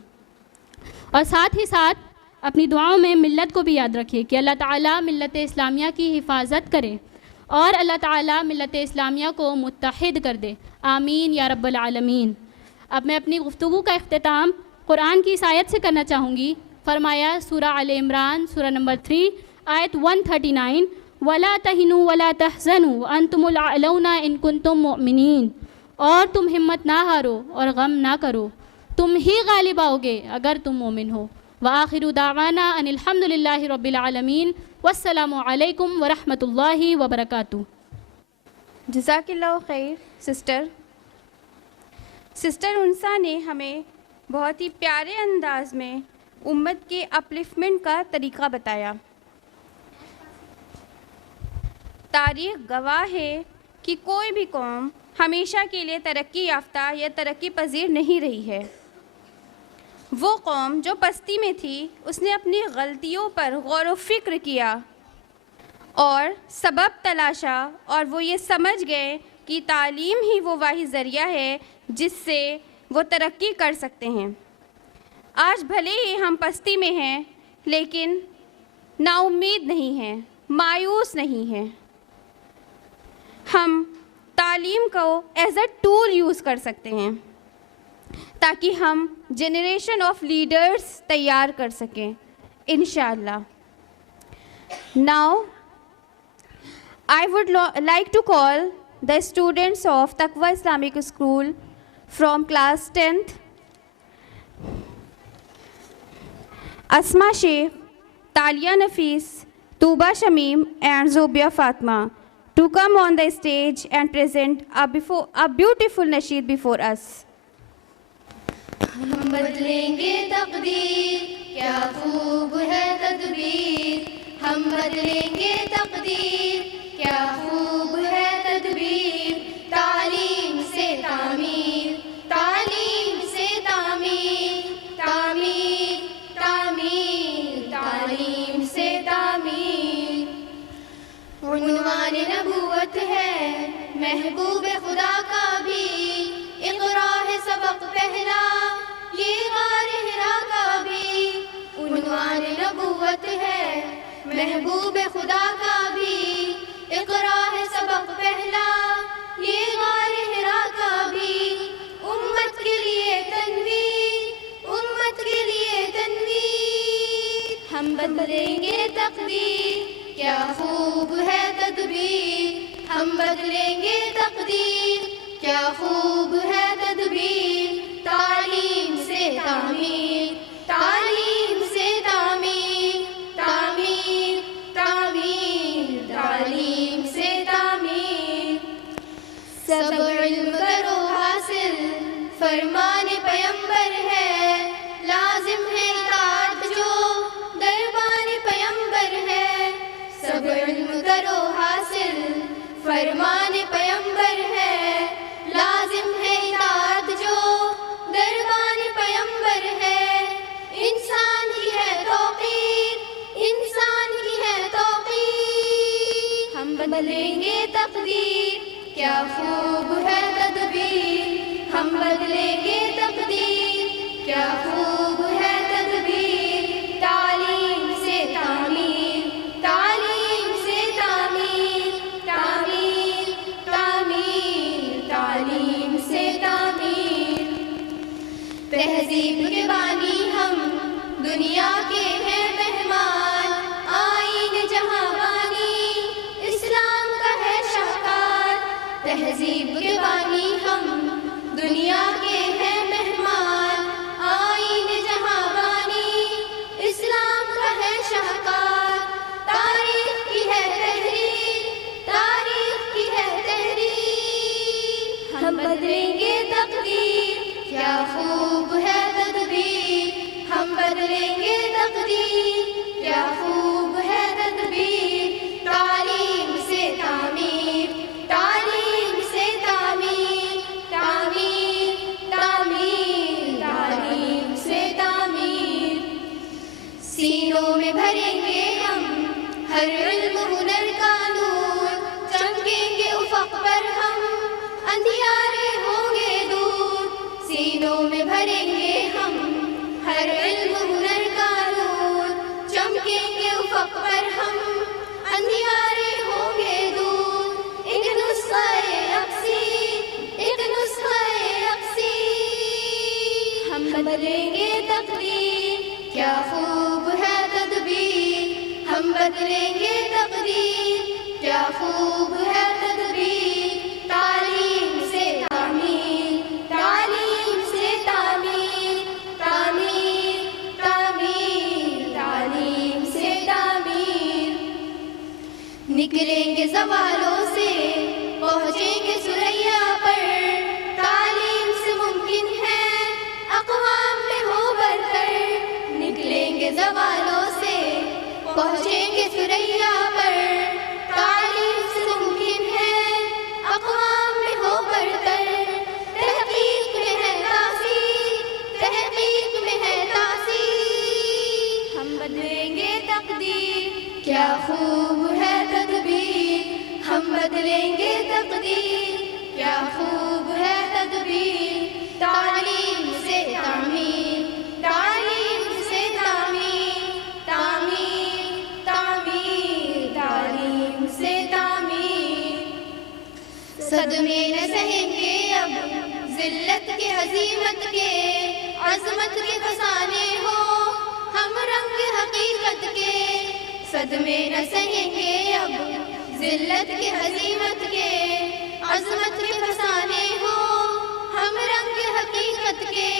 اور ساتھ ہی ساتھ اپنی دعاؤں میں ملت کو بھی یاد رکھیے کہ اللہ تعالیٰ ملت اسلامیہ کی حفاظت کرے اور اللہ تعالیٰ ملت اسلامیہ کو متحد کر دے، آمین یا رب العالمین۔ اب میں اپنی گفتگو کا اختتام قرآن کی اس آیت سے کرنا چاہوں گی۔ فرمایا سورہ آل عمران سورہ نمبر 3 آیت 139، وَلَا تَهِنُوا وَلَا تَحْزَنُوا وَأَنْتُمُ الْأَعْلَوْنَ إِن كُنتُم مُؤْمِنِينَ، اور تم ہمت نہ ہارو اور غم نہ کرو، تم ہی غالب آؤ گے اگر تم مومن ہو۔ وآخر دعوانا ان الحمد للہ رب العالمین، والسلام علیکم ورحمۃ اللہ وبرکاتہ۔ جزاک اللہ خیر سسٹر۔ سسٹر انسا نے ہمیں بہت ہی پیارے انداز میں امت کے اپلفمنٹ کا طریقہ بتایا. تاریخ گواہ ہے کہ کوئی بھی قوم ہمیشہ کے لیے ترقی یافتہ یا ترقی پذیر نہیں رہی ہے. وہ قوم جو پستی میں تھی اس نے اپنی غلطیوں پر غور و فکر کیا اور سبب تلاشا، اور وہ یہ سمجھ گئے کہ تعلیم ہی وہ واحد ذریعہ ہے جس سے وہ ترقی کر سکتے ہیں. آج بھلے ہی ہم پستی میں ہیں لیکن نا امید نہیں ہیں، مایوس نہیں ہیں. ہم تعلیم کو ایز اے ٹول یوز کر سکتے ہیں تاکہ ہم جنریشن آف لیڈرز تیار کر سکیں انشاءاللہ. Now I would like to call the students of Taqwa Islamic School from class 10th, Asma Sheikh, Talia Nafis, Tuba Shamim and Zubia Fatma to come on the stage and present a beautiful nasheed before us. ہم بدلیں گے تقدیر، کیا خوب ہے تدبیر. ہم بدلیں گے تقدیر، کیا خوب ہے تدبیر. تعلیم سے تعمیر، تعلیم سے تعمیر، تعمیر تعمیر تعلیم سے تعمیر. عنوان نبوت ہے محبوب خدا کا بھی، اقرا ہے سبق پہلا یہ غار حرا کا بھی. عنوان نبوت ہے محبوب خدا کا بھی، اقرا ہے سبق پہلا یہ غار حرا کا بھی. امت کے لیے تنویر، امت کے لیے تنویر. ہم بدلیں گے تقدیر، کیا خوب ہے تدبیر. ہم بدلیں گے تقدیر، کیا خوب ہے تدبیر. تعلیم سے تعمیر، تعلیم سے تعمیر، تعمیر تعمیر تعلیم سے تعمیر. سب علم کرو حاصل فرمان پیمبر ہے، لازم ہے اطاعت جو دربان پیمبر ہے. سب علم کرو حاصل فرمان پیمبر ہے، لازم ہے اطاعت جو دربان پیمبر ہے. انسان کی ہے توقیر، انسان کی ہے توقیر. ہم بدلیں گے تقدیر، کیا خوب ہے تدبیر. ہم بدلیں گے تقدیر، کیا خوب ہے تدبیر. تعلیم سے تعمیر، تعلیم سے تعمیر، تعمیر تعمیر تعلیم سے تعمیر. تہذیب کے بانی ہم دنیا کے ہیں مہمان، آئین جہاں بانی اسلام کا ہے شاہکار. تہذیب کے بانی ہم دنیا کے ہیں مہمان، آئین جہاں بانی اسلام کا ہے شاہکار. تاریخ کی ہے تحریر، تاریخ کی ہے تحریر. ہم بدلیں گے تقدیر، کیا خوب ہے تدبیر. ہم بدلیں گے تقدیر، کیا خوب ہے تدبیر. تعلیم سے تعمیر، تعلیم سے تعمیر، تعمیر تعمیر تعلیم سے تعمیر. سینوں میں بھریں گے ہم ہر علم ہنر کا نور، چمکیں گے افق پر ہم اندھیارے ہوں گے دور. سینوں میں بھریں گے ہم ہر علم ہنر کا نور، چمکیں گے افق پر ہم اندھیارے ہوں گے دور. ایک نسخہ اقصی، ایک نسخہ اقصی. ہم بدلیں گے تقدیر، کیا خوب ہے تدبیر. ہم بدلیں گے تقدیر، کیا خوب ہے تدبیر. تعلیم سے تعمیر، تعلیم سے تعمیر، تعمیر تعمیر تعلیم سے تعمیر. نکلیں گے زوالوں سے پہنچیں گے ثریا پر، تعلیم سے ممکن ذلت کے عظیمت کے عظمت کے فسانے ہو ہم رنگ حقیقت کے صدمے نہ سہیں گے اب ذلت کے عظیمت کے عظمت کے فسانے ہو ہم رنگ حقیقت کے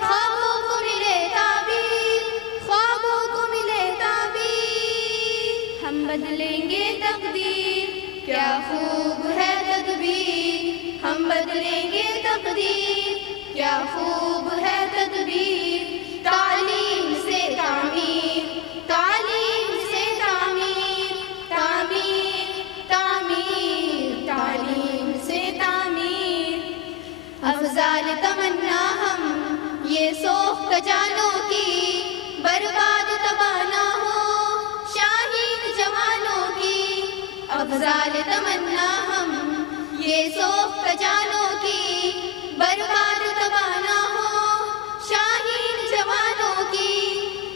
خوابوں کو ملے تعبیر خوابوں کو ملے تعبیر ہم بدلیں گے تقدیر کیا خوب ہے تدبیر ہم بدلیں گے تقدیر کیا خوب ہے تدبیر تعلیم سے تعمیر تعلیم سے تعمیر تعمیر تعمیر تعلیم سے تعمیر افضال تمنا ہم یہ سوخت جانوں کی برباد تباہ نہ ہو شاہین جوانوں کی افضال تمنا ہم یہ سوخت جانوں کی برباد تباہ نہ ہو شاہین جوانوں کی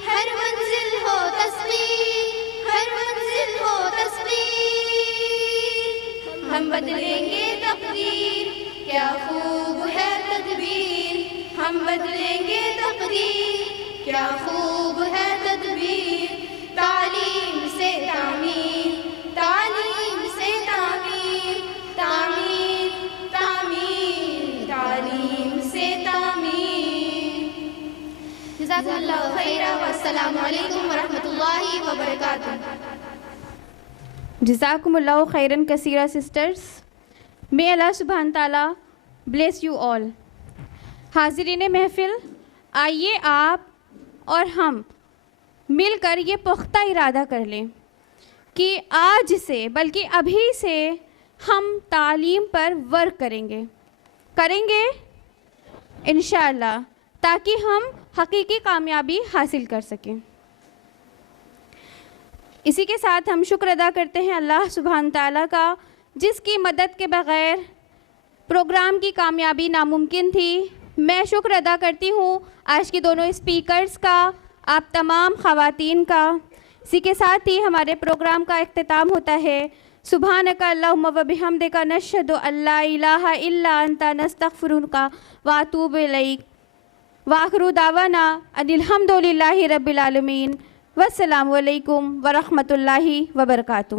ہر منزل ہو تسخیر ہر منزل ہو تسخیر ہم بدلیں گے تقدیر کیا خوب ہے تدبیر ہم بدلیں گے تقدیر کیا خوب ہے تدبیر تعلیم سے تعمیر تعلیم سے تعمیر تعمیر تعمیر تعلیم سے تعمیر جزاکم اللہ خیرا والسلام علیکم ورحمۃ اللہ وبرکاتہ. جزاکم اللہ خیرن کثیرہ سسٹرز. May Allah سبحانہ تعالیٰ bless you all. حاضرین محفل، آئیے آپ اور ہم مل کر یہ پختہ ارادہ کر لیں کہ آج سے بلکہ ابھی سے ہم تعلیم پر ورک کریں گے انشاءاللہ، تاکہ ہم حقیقی کامیابی حاصل کر سکیں. اسی کے ساتھ ہم شکر ادا کرتے ہیں اللہ سبحانہ تعالیٰ کا، جس کی مدد کے بغیر پروگرام کی کامیابی ناممکن تھی. میں شکر ادا کرتی ہوں آج کے دونوں اسپیکرز کا، آپ تمام خواتین کا. اسی کے ساتھ ہی ہمارے پروگرام کا اختتام ہوتا ہے. سبحانک اللہم و بحمدک نشہد ان لا الہ الا انت نستغفرک واتوب الیک وآخر دعوانا ان الحمد للہ رب العالمین. والسلام علیکم ورحمۃ اللہ وبرکاتہ.